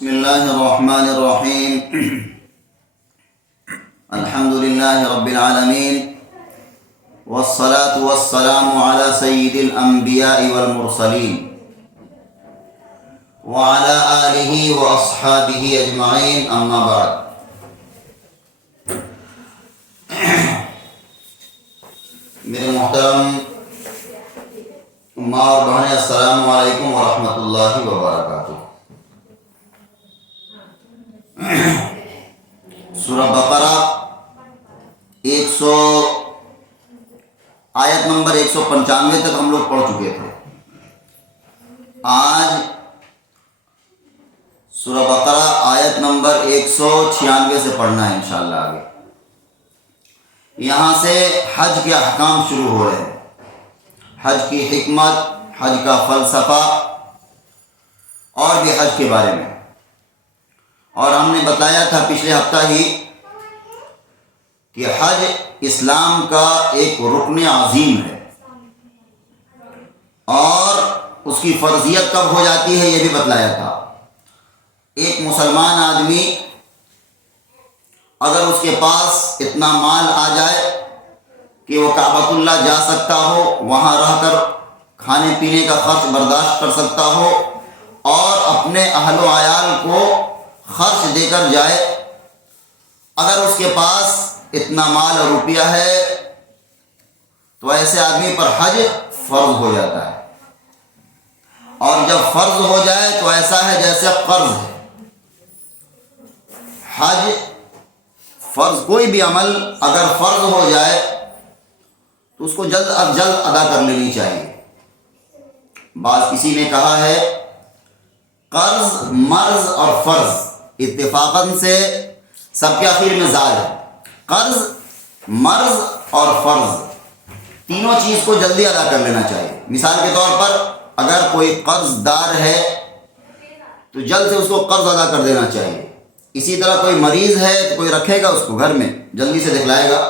بسم الله الرحمن الرحيم. الحمد لله رب العالمين، والصلاة والسلام على سيد الأنبياء والمرسلين وعلى آله وأصحابه أجمعين، أما بعد. میرے محترم ماں اور بہنیں، السلام علیکم ورحمۃ اللہ وبرکاتہ. سورہ بقرہ آیت نمبر 195 تک ہم لوگ پڑھ چکے تھے. آج سورہ بقرہ آیت نمبر 196 سے پڑھنا ہے انشاءاللہ. آگے یہاں سے حج کے احکام شروع ہو رہے ہیں، حج کی حکمت، حج کا فلسفہ اور بھی حج کے بارے میں. اور ہم نے بتایا تھا پچھلے ہفتہ ہی کہ حج اسلام کا ایک رکن عظیم ہے، اور اس کی فرضیت کب ہو جاتی ہے یہ بھی بتلایا تھا. ایک مسلمان آدمی اگر اس کے پاس اتنا مال آ جائے کہ وہ کعبۃ اللہ جا سکتا ہو، وہاں رہ کر کھانے پینے کا خرچ برداشت کر سکتا ہو، اور اپنے اہل و عیال کو خرچ دے کر جائے، اگر اس کے پاس اتنا مال اور روپیہ ہے تو ایسے آدمی پر حج فرض ہو جاتا ہے. اور جب فرض ہو جائے تو ایسا ہے جیسے قرض ہے. حج فرض، کوئی بھی عمل اگر فرض ہو جائے تو اس کو جلد از جلد ادا کر لینی چاہیے. بعض کسی نے کہا ہے قرض، مرض اور فرض اتفاقاً سے سب کے آخر میں زال ہے. قرض، مرض اور فرض تینوں چیز کو جلدی ادا کر لینا چاہیے. مثال کے طور پر اگر کوئی قرض دار ہے تو جلد سے اس کو قرض ادا کر دینا چاہیے. اسی طرح کوئی مریض ہے تو کوئی رکھے گا اس کو گھر میں، جلدی سے دکھلائے گا.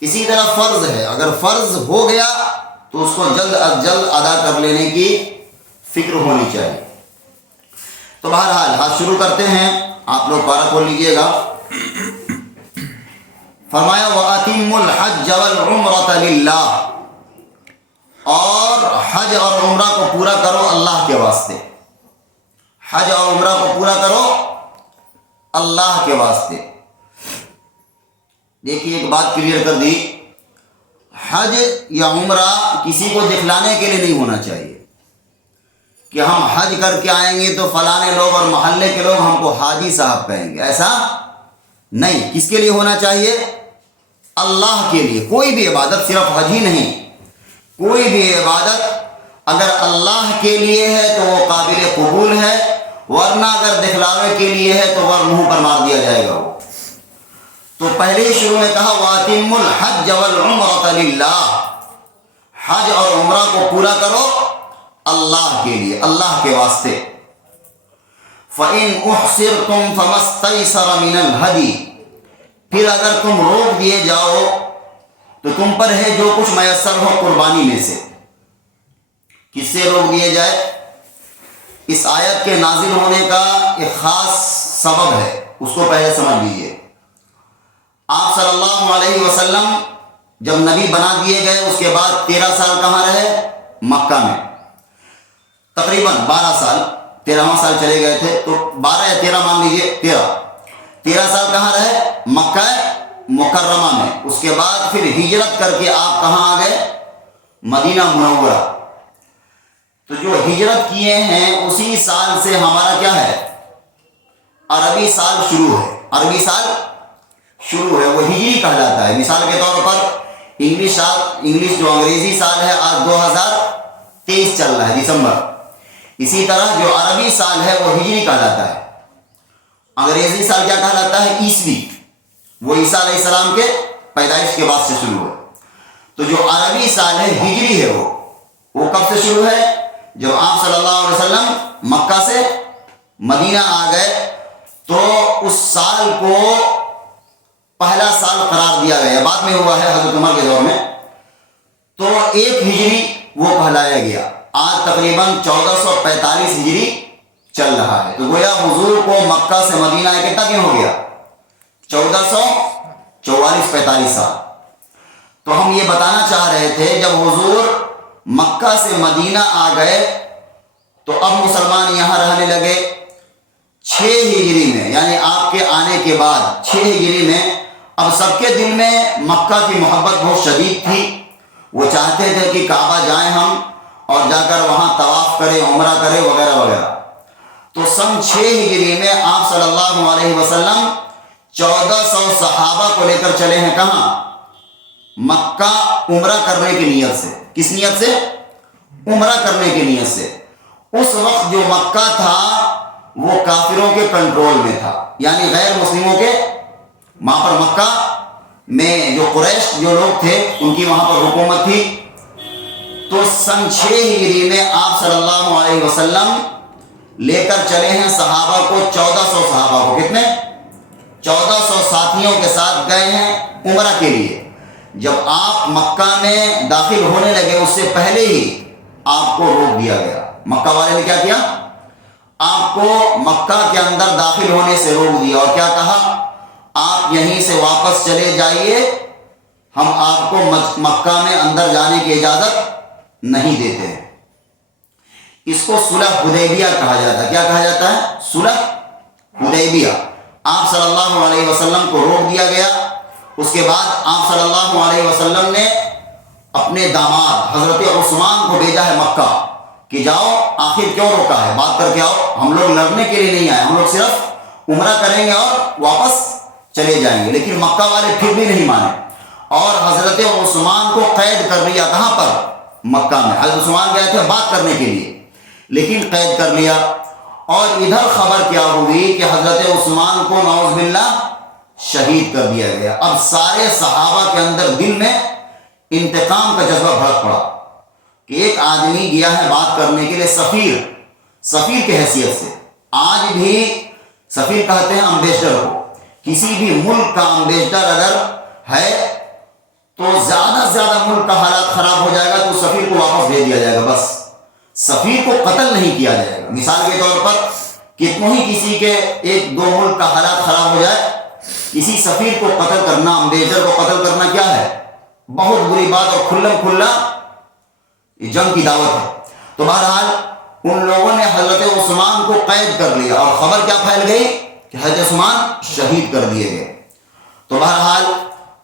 اسی طرح فرض ہے، اگر فرض ہو گیا تو اس کو جلد از جلد ادا کر لینے کی فکر ہونی چاہیے. تو بہرحال حج شروع کرتے ہیں. آپ لوگ پارہ کھول لیجئے گا. فرمایا وَأَتِمُّ الْحَجَّ وَالْعُمْرَةَ لِلَّهِ، اور حج اور عمرہ کو پورا کرو اللہ کے واسطے. حج اور عمرہ کو پورا کرو اللہ کے واسطے. دیکھیے ایک بات کلیئر کر دی، حج یا عمرہ کسی کو دکھلانے کے لیے نہیں ہونا چاہیے کہ ہم حج کر کے آئیں گے تو فلانے لوگ اور محلے کے لوگ ہم کو حاجی صاحب کہیں گے. ایسا نہیں. کس کے لیے ہونا چاہیے؟ اللہ کے لیے. کوئی بھی عبادت، صرف حج ہی نہیں، کوئی بھی عبادت اگر اللہ کے لیے ہے تو وہ قابل قبول ہے، ورنہ اگر دکھلاوے کے لیے ہے تو وہ منہ پر مار دیا جائے گا. وہ تو پہلے ہی شروع میں کہا وَأَتِمُّ الْحَجَّ وَالْعُمْرَةَ لِلَّهِ، حج اور عمرہ کو پورا کرو اللہ کے لیے، اللہ کے واسطے. فَإِنْ أُحْصِرْتُمْ فَمَا اسْتَيْسَرَ مِنَ الْهَدْيِ، پھر اگر تم روک دیے جاؤ تو تم پر ہے جو کچھ میسر ہو قربانی میں سے. کس سے روک دیے جائے؟ اس آیت کے نازل ہونے کا ایک خاص سبب ہے، اس کو پہلے سمجھ لیجیے. آپ صلی اللہ علیہ وسلم جب نبی بنا دیے گئے اس کے بعد 13 سال کہاں رہے؟ مکہ میں. تقریباً 12 سال، 13واں سال چلے گئے تھے تو 12 یا 13 مان لیجیے، 13 سال کہاں رہے؟ مکہ مکرمہ میں. اس کے بعد پھر ہجرت کر کے آپ کہاں آ گئے؟ مدینہ منورہ. تو جو ہجرت کیے ہیں اسی سال سے ہمارا کیا ہے؟ عربی سال شروع ہے. عربی سال شروع ہے، وہ ہجری کہلاتا ہے. مثال کے طور پر انگلش جو انگریزی سال ہے آج 2023 چل رہا ہے، دسمبر. اسی طرح جو عربی سال ہے وہ ہجری کہلاتا ہے. انگریزی سال کیا کہلاتا ہے؟ عیسوی. وہ عیسیٰ علیہ السلام کے پیدائش کے بعد سے شروع ہے. تو جو عربی سال ہے ہجری ہے، وہ کب سے شروع ہے؟ جب آپ صلی اللہ علیہ وسلم مکہ سے مدینہ آ گئے تو اس سال کو پہلا سال قرار دیا گیا. بعد میں ہوا ہے حضرت عمر کے دور میں. تو 1 ہجری وہ کہلایا گیا. آج تقریباً 1445 ہجری چل رہا ہے. تو گویا حضور کو مکہ سے مدینہ کتنا دن ہو گیا؟ 1444-45 سال. تو ہم یہ بتانا چاہ رہے تھے جب حضور مکہ سے مدینہ آ گئے تو اب مسلمان یہاں رہنے لگے. 6 ہجری میں یعنی آپ کے آنے کے بعد 6 ہجری میں اب سب کے دل میں مکہ کی محبت بہت شدید تھی. وہ چاہتے تھے کہ کعبہ جائیں ہم اور جا کر وہاں طواف کریں، عمرہ کریں وغیرہ وغیرہ. تو سن 6 ہجری میں آپ صلی اللہ علیہ وسلم 1400 صحابہ کو لے کر چلے ہیں کہاں؟ مکہ عمرہ کرنے کی نیت سے. کس نیت سے؟ عمرہ کرنے کی نیت سے. اس وقت جو مکہ تھا وہ کافروں کے کنٹرول میں تھا، یعنی غیر مسلموں کے. وہاں پر مکہ میں جو قریش جو لوگ تھے ان کی وہاں پر حکومت تھی. تو سن 6 ہجری میں آپ صلی اللہ علیہ وسلم لے کر چلے ہیں صحابہ کو، 1400 صحابہ کو. کتنے؟ 1400 ساتھیوں کے ساتھ گئے ہیں عمرہ کے لیے. جب آپ مکہ میں داخل ہونے لگے اس سے پہلے ہی آپ کو روک دیا گیا. مکہ والے نے کیا کیا؟ آپ کو مکہ کے اندر داخل ہونے سے روک دیا اور کیا کہا؟ آپ یہیں سے واپس چلے جائیے، ہم آپ کو مکہ میں اندر جانے کی اجازت نہیں دیتے ہیں. اس کو صلح حدیبیہ کہا جاتا ہے. کیا کہا جاتا ہے؟ صلح حدیبیہ. آپ صلی اللہ علیہ وسلم کو روک دیا گیا. اس کے بعد آپ صلی اللہ علیہ وسلم نے اپنے داماد حضرت عثمان کو بھیجا ہے مکہ کہ جاؤ، آخر کیوں روکا ہے، بات کر کے آؤ. ہم لوگ لڑنے کے لیے نہیں آئے، ہم لوگ صرف عمرہ کریں گے اور واپس چلے جائیں گے. لیکن مکہ والے پھر بھی نہیں مانے اور حضرت عثمان کو قید کر لیا. کہاں پر؟ مکہ میں. حضرت عثمان گئے تھے بات کرنے کے لیے لیکن قید کر لیا. اور ادھر خبر کیا ہوئی کہ حضرت عثمان کو نعوذ باللہ شہید کر دیا گیا. اب سارے صحابہ کے اندر دل میں انتقام کا جذبہ بھڑک پڑا کہ ایک آدمی گیا ہے بات کرنے کے لیے سفیر کی حیثیت سے. آج بھی سفیر کہتے ہیں امبیسڈر کو. کسی بھی ملک کا امبیسڈر اگر ہے تو زیادہ سے زیادہ ملک کا حالات خراب ہو جائے گا تو سفیر کو واپس بھیج دیا جائے گا. بس سفیر کو قتل نہیں کیا جائے گا. مثال کے طور پر کتنوں ہی کسی کے 1-2 ملک کا حالات خراب ہو جائے، کسی سفیر کو قتل کرنا، امبیسڈر کو قتل کرنا کیا ہے؟ بہت بری بات اور کھلا جنگ کی دعوت ہے. تو بہرحال ان لوگوں نے حضرت عثمان کو قید کر لیا اور خبر کیا پھیل گئی کہ حضرت عثمان شہید کر دیے گئے. تو بہرحال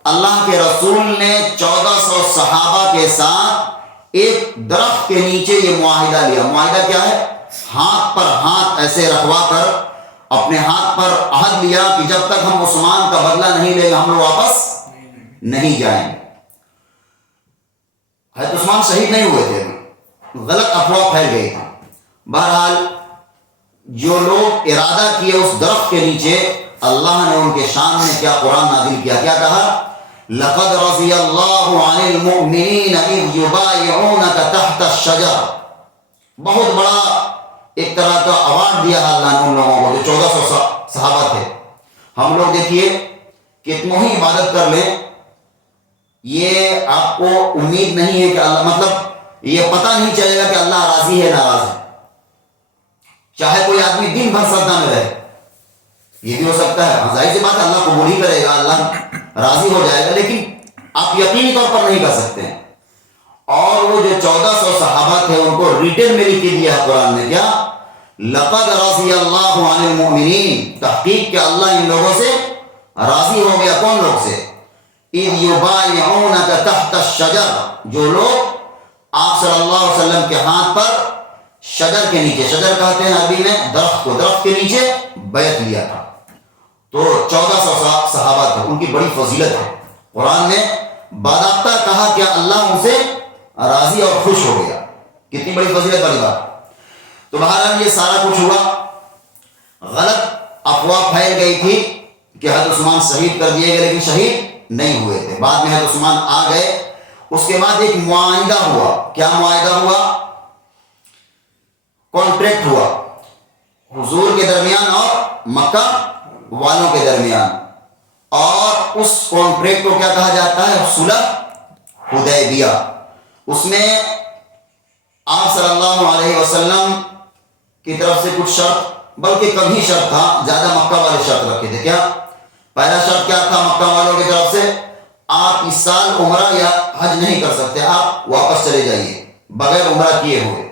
اللہ کے رسول نے 1400 صحابہ کے ساتھ ایک درخت کے نیچے یہ معاہدہ لیا. معاہدہ کیا ہے؟ ہاتھ پر ہاتھ ایسے رکھوا کر اپنے ہاتھ پر عہد لیا کہ جب تک ہم عثمان کا بدلہ نہیں لیں گے ہم لوگ واپس نہیں جائیں گے. حضرت عثمان شہید نہیں ہوئے تھے، غلط افواہ پھیل گئی تھی. بہرحال جو لوگ ارادہ کیے اس درخت کے نیچے، اللہ نے ان کے شان میں کیا قرآن نازل کیا. کیا کہا؟ لقد رضی اللہ عن المؤمنین اذ یبایعونک تحت الشجر. بہت بڑا ایک طرح کا ایوارڈ دیا اللہ نے ان لوگوں کو جو 1400 صحابہ تھے. ہم لوگ دیکھیے کتنوں ہی عبادت کر لیں، یہ آپ کو امید نہیں ہے کہ اللہ، مطلب یہ پتہ نہیں چلے گا کہ اللہ راضی ہے ناراض ہے. چاہے کوئی آدمی دن بھر سجدہ میں رہے، یہ بھی ہو سکتا ہے. ظاہر سی بات ہے اللہ قبول ہی کرے گا، اللہ راضی ہو جائے گا، لیکن آپ یقینی طور پر نہیں کر سکتے ہیں. اور وہ جو 1400 صحابہ تھے ان کو ریٹن میں لکھ کے دیا ہے قرآن نے. کیا؟ لقد رضی اللہ عن المؤمنین. تحقیق کہ اللہ ان لوگوں سے راضی ہو گیا. کون لوگ سے؟ اذ یبایعونک تحت الشجر. جو لوگ آپ صلی اللہ علیہ وسلم کے ہاتھ پر شجر کے نیچے، شجر کہتے ہیں عربی میں درخت کو، درخت کے نیچے بیعت لیا تھا. تو 1400 صحابہ تھے، ان کی بڑی فضیلت ہے. قرآن نے باضابطہ کہا کہ اللہ ان سے راضی اور خوش ہو گیا. کتنی بڑی فضیلت والی بات. تو بہرحال یہ سارا کچھ ہوا. غلط افواہ پھیل گئی تھی کہ حضرت عثمان شہید کر دیے گئے، لیکن شہید نہیں ہوئے تھے. بعد میں حضرت عثمان آ گئے. اس کے بعد ایک معاہدہ ہوا. کیا معاہدہ ہوا؟ کانٹریکٹ ہوا حضور کے درمیان اور مکہ والوں کے درمیان. اور اس کانٹریکٹ کو کیا کہا جاتا ہے؟ صلح حدیبیہ. اس میں آپ صلی اللہ علیہ وسلم کی طرف سے کچھ شرط، بلکہ کم ہی شرط تھا، زیادہ مکہ والے شرط رکھے تھے. کیا پہلا شرط کیا تھا مکہ والوں کی طرف سے؟ آپ اس سال عمرہ یا حج نہیں کر سکتے، آپ واپس چلے جائیے بغیر عمرہ کیے ہوئے.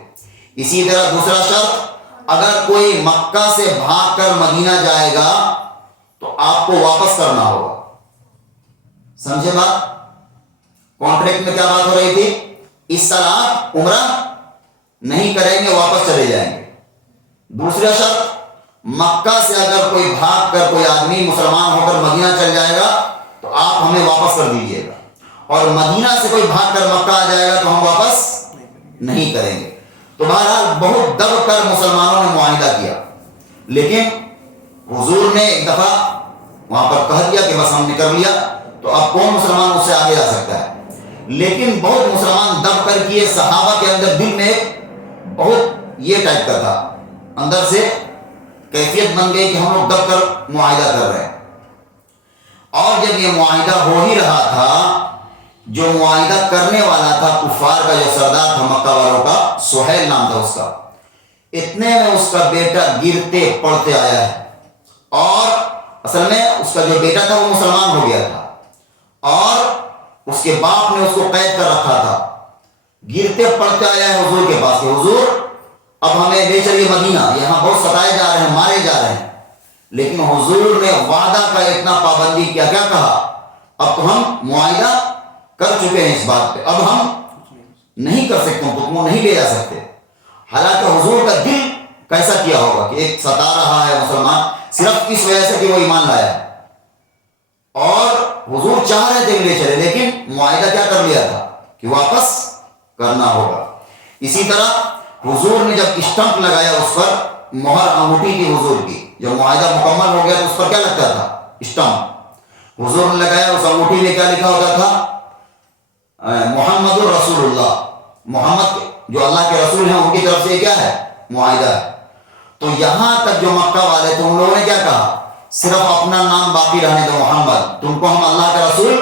اسی طرح دوسرا شرط، اگر کوئی مکہ سے بھاگ کر مدینہ جائے گا تو آپ کو واپس کرنا ہوگا. سمجھے بات؟ کانٹریکٹ میں کیا بات ہو رہی تھی؟ اس سال آپ عمرہ نہیں کریں گے، واپس چلے جائیں گے. دوسرا شرط، مکہ سے اگر کوئی بھاگ کر کوئی آدمی مسلمان ہو کر مدینہ چل جائے گا تو آپ ہمیں واپس کر دیجیے گا، اور مدینہ سے کوئی بھاگ کر مکہ آ جائے گا تو ہم واپس نہیں کریں گے. تو بہرحال بہت دب کر مسلمانوں نے معاہدہ کیا، لیکن حضور نے ایک دفعہ وہاں پر کہہ دیا کہ بس ہم نے کر لیا، تو اب کون مسلمان اس سے آگے جا سکتا ہے. لیکن بہت مسلمان دب کر کیے. صحابہ کے اندر دل میں بہت یہ ٹائپ کا تھا، اندر سے کیفیت بن گئی کہ ہم لوگ دب کر معاہدہ کر رہے ہیں. اور جب یہ معاہدہ ہو ہی رہا تھا، جو معاہدہ کرنے والا تھا کفار کا جو سردار تھا مکہ والوں کا، سہیل نام تھا اس کا، اتنے میں اس کا بیٹا گرتے پڑتے آیا ہے. اور اصل میں اس کا جو بیٹا تھا وہ مسلمان ہو گیا تھا، اور اس کے باپ نے اس کو قید کر رکھا تھا. گرتے پڑتے آیا ہے حضور کے پاس کہ حضور اب ہمیں لے چلیے مدینہ، یہاں بہت ستائے جا رہے ہیں، مارے جا رہے ہیں. لیکن حضور نے وعدہ کا اتنا پابندی کیا، کیا کہا؟ اب تو ہم معاہدہ کر چکے ہیں اس بات پہ، اب ہم نہیں کر سکتے، تم کو نہیں لے جا سکتے. حالانکہ حضور کا دل کیسا کیا ہوگا کہ ایک ستا رہا ہے مسلمان صرف اس وجہ سے کہ وہ ایمان لایا ہے، اور حضور چاہ رہے تھے کہ لے چلے، لیکن معاہدہ کیا کر لیا تھا کہ واپس کرنا ہوگا. اسی طرح حضور نے جب اسٹمپ لگایا اس پر، مہر انگوٹھی کی حضور کی، جب معاہدہ مکمل ہو گیا تو اس پر کیا لگتا تھا؟ اسٹمپ. حضور نے لگایا، اس انگوٹھی میں کیا لکھا ہوتا تھا؟ محمد الرسول اللہ، محمد جو اللہ کے رسول ہیں ان کی طرف سے کیا ہے؟ معاہدہ ہے. تو یہاں تک جو مکہ والے تھے ان لوگوں نے کیا کہا؟ صرف اپنا نام باقی رہنے دو محمد، تم کو ہم اللہ کا رسول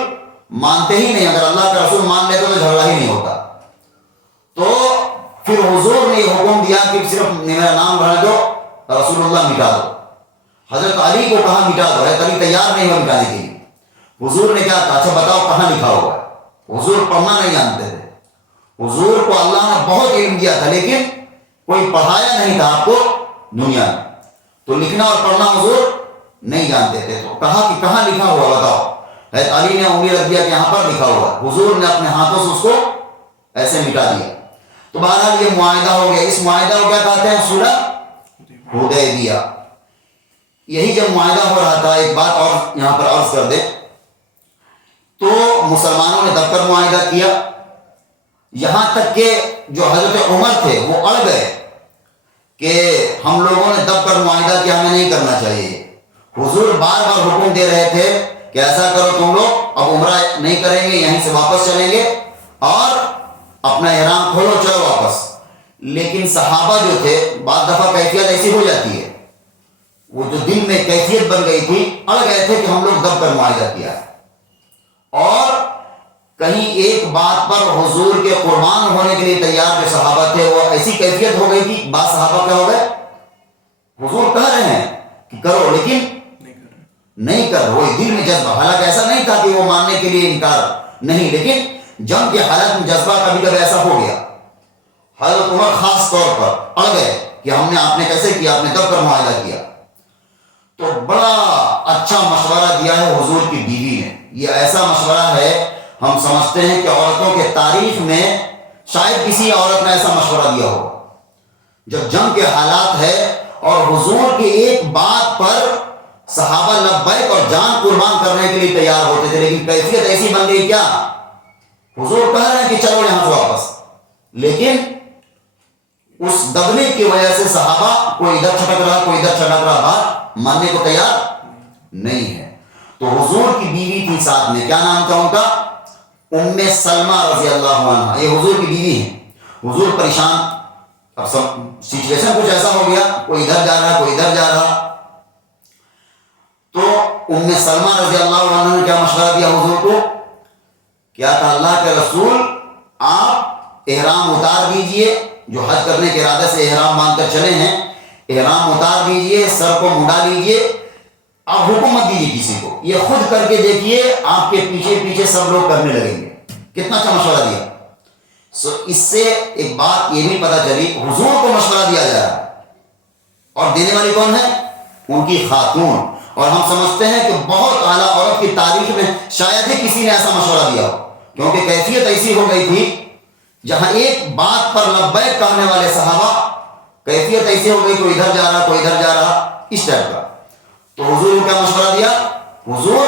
مانتے ہی نہیں، اگر اللہ کا رسول مان لیتے تو جھگڑا ہی نہیں ہوتا. تو پھر حضور نے یہ حکم دیا کہ صرف میرا نام رہنے دو، رسول اللہ مٹا دو. حضرت علی کو کہا مٹا دو، حضرت علی تیار نہیں ہوا مٹانے کے لیے. حضور نے کیا کہا؟ اچھا بتاؤ کہاں لکھا ہوا ہے؟ حضور پڑھنا نہیں جانتے تھے. حضور کو اللہ نے بہت علم دیا تھا، لیکن کوئی پڑھایا نہیں تھا آپ کو دنیا میں، تو لکھنا اور پڑھنا حضور نہیں جانتے تھے. تو کہا کہ کہاں لکھا ہوا بتاؤ. حضرت علی نے انگلی رکھ دیا کہ یہاں پر لکھا ہوا ہے. حضور نے اپنے ہاتھوں سے اس کو ایسے مٹا دیا. تو بہرحال یہ معاہدہ ہو گیا. اس معاہدہ کو کیا کہتے ہیں؟ صلح حدیبیہ. یہی جب معاہدہ ہو رہا تھا، ایک بات اور یہاں پر عرض کر دیں تو مسلمانوں نے دب کر معاہدہ کیا، یہاں تک کہ جو حضرت عمر تھے وہ اڑ گئے کہ ہم لوگوں نے دب کر معاہدہ کیا، ہمیں نہیں کرنا چاہیے. حضور بار بار حکم دے رہے تھے کہ ایسا کرو تم لوگ اب عمرہ نہیں کریں گے، یہیں سے واپس چلیں گے اور اپنا احرام کھولو چلو واپس. لیکن صحابہ جو تھے بعض دفعہ کیفیت ایسی ہو جاتی ہے، وہ جو دل میں کیفیت بن گئی تھی، اڑ گئے تھے کہ ہم لوگ دب کر معاہدہ کیا ہے. اور کہیں ایک بات پر حضور کے قربان ہونے کے لیے تیار جو صحابہ تھے وہ ایسی کیفیت ہو گئی تھی، بعض صحابہ کیا ہو گئے؟ حضور کہہ رہے ہیں کہ کرو لیکن نہیں کر، وہ دل میں جذبہ، حالانکہ ایسا نہیں تھا کہ وہ ماننے کے لیے انکار نہیں، لیکن جنگ کی حالت میں جذبہ کبھی کبھی ایسا ہو گیا. حضرت عمر خاص طور پر اڑ گئے کہ ہم نے، آپ نے کیسے کیا، آپ نے دب کر معاہدہ کیا. تو بڑا اچھا مشورہ دیا ہے حضور کی بیوی نے. یہ ایسا مشورہ ہے ہم سمجھتے ہیں کہ عورتوں کے تاریخ میں شاید کسی عورت نے ایسا مشورہ دیا ہو. جب جنگ کے حالات ہے اور حضور کی ایک بات پر صحابہ لبیک اور جان قربان کرنے کے لیے تیار ہوتے تھے، لیکن کیفیت ایسی بن گئی کیا، حضور کہہ رہے ہیں کہ چلو یہاں سے واپس، لیکن اس دبنے کی وجہ سے صحابہ کوئی ادھر چھٹک رہا کوئی ادھر چھٹک رہا، بات ماننے کو تیار نہیں ہے. تو حضور کی بیوی تھی ساتھ میں، کیا نام تھا ان کا؟ ام سلمہ رضی اللہ عنہ. یہ حضور کی بیوی ہیں. حضور پریشان، اب سب سچویشن کچھ ایسا ہو گیا، کوئی ادھر جا رہا کوئی ادھر جا رہا. تو ام سلمہ رضی اللہ عنہ نے کیا مشورہ دیا حضور کو؟ کیا کہا؟ اللہ کے رسول آپ احرام اتار دیجئے، جو حج کرنے کے ارادے سے احرام باندھ کر چلے ہیں احرام اتار دیجئے، سر کو مڈا لیجئے، آپ حکم مت دیجیے کسی کو، یہ خود کر کے دیکھیے، آپ کے پیچھے پیچھے سب لوگ کرنے لگیں گے۔ کتنا اچھا مشورہ دیا۔ اس سے ایک بات یہ بھی پتہ چلی، حضور کو مشورہ دیا جا رہا ہے، اور دینے والی کون ہے؟ ان کی خاتون۔ اور ہم سمجھتے ہیں کہ بہت اعلیٰ عورت کی تاریخ میں شاید ہی کسی نے ایسا مشورہ دیا ہو، کیونکہ کیفیت ایسی ہو گئی تھی جہاں ایک بات پر لبیک کہنے والے صحابہ، کیفیت ایسی ہو گئی، کوئی ادھر جا رہا کوئی ادھر جا رہا، اس ٹائپ کا۔ تو حضور نے کیا مشورہ دیا؟ حضور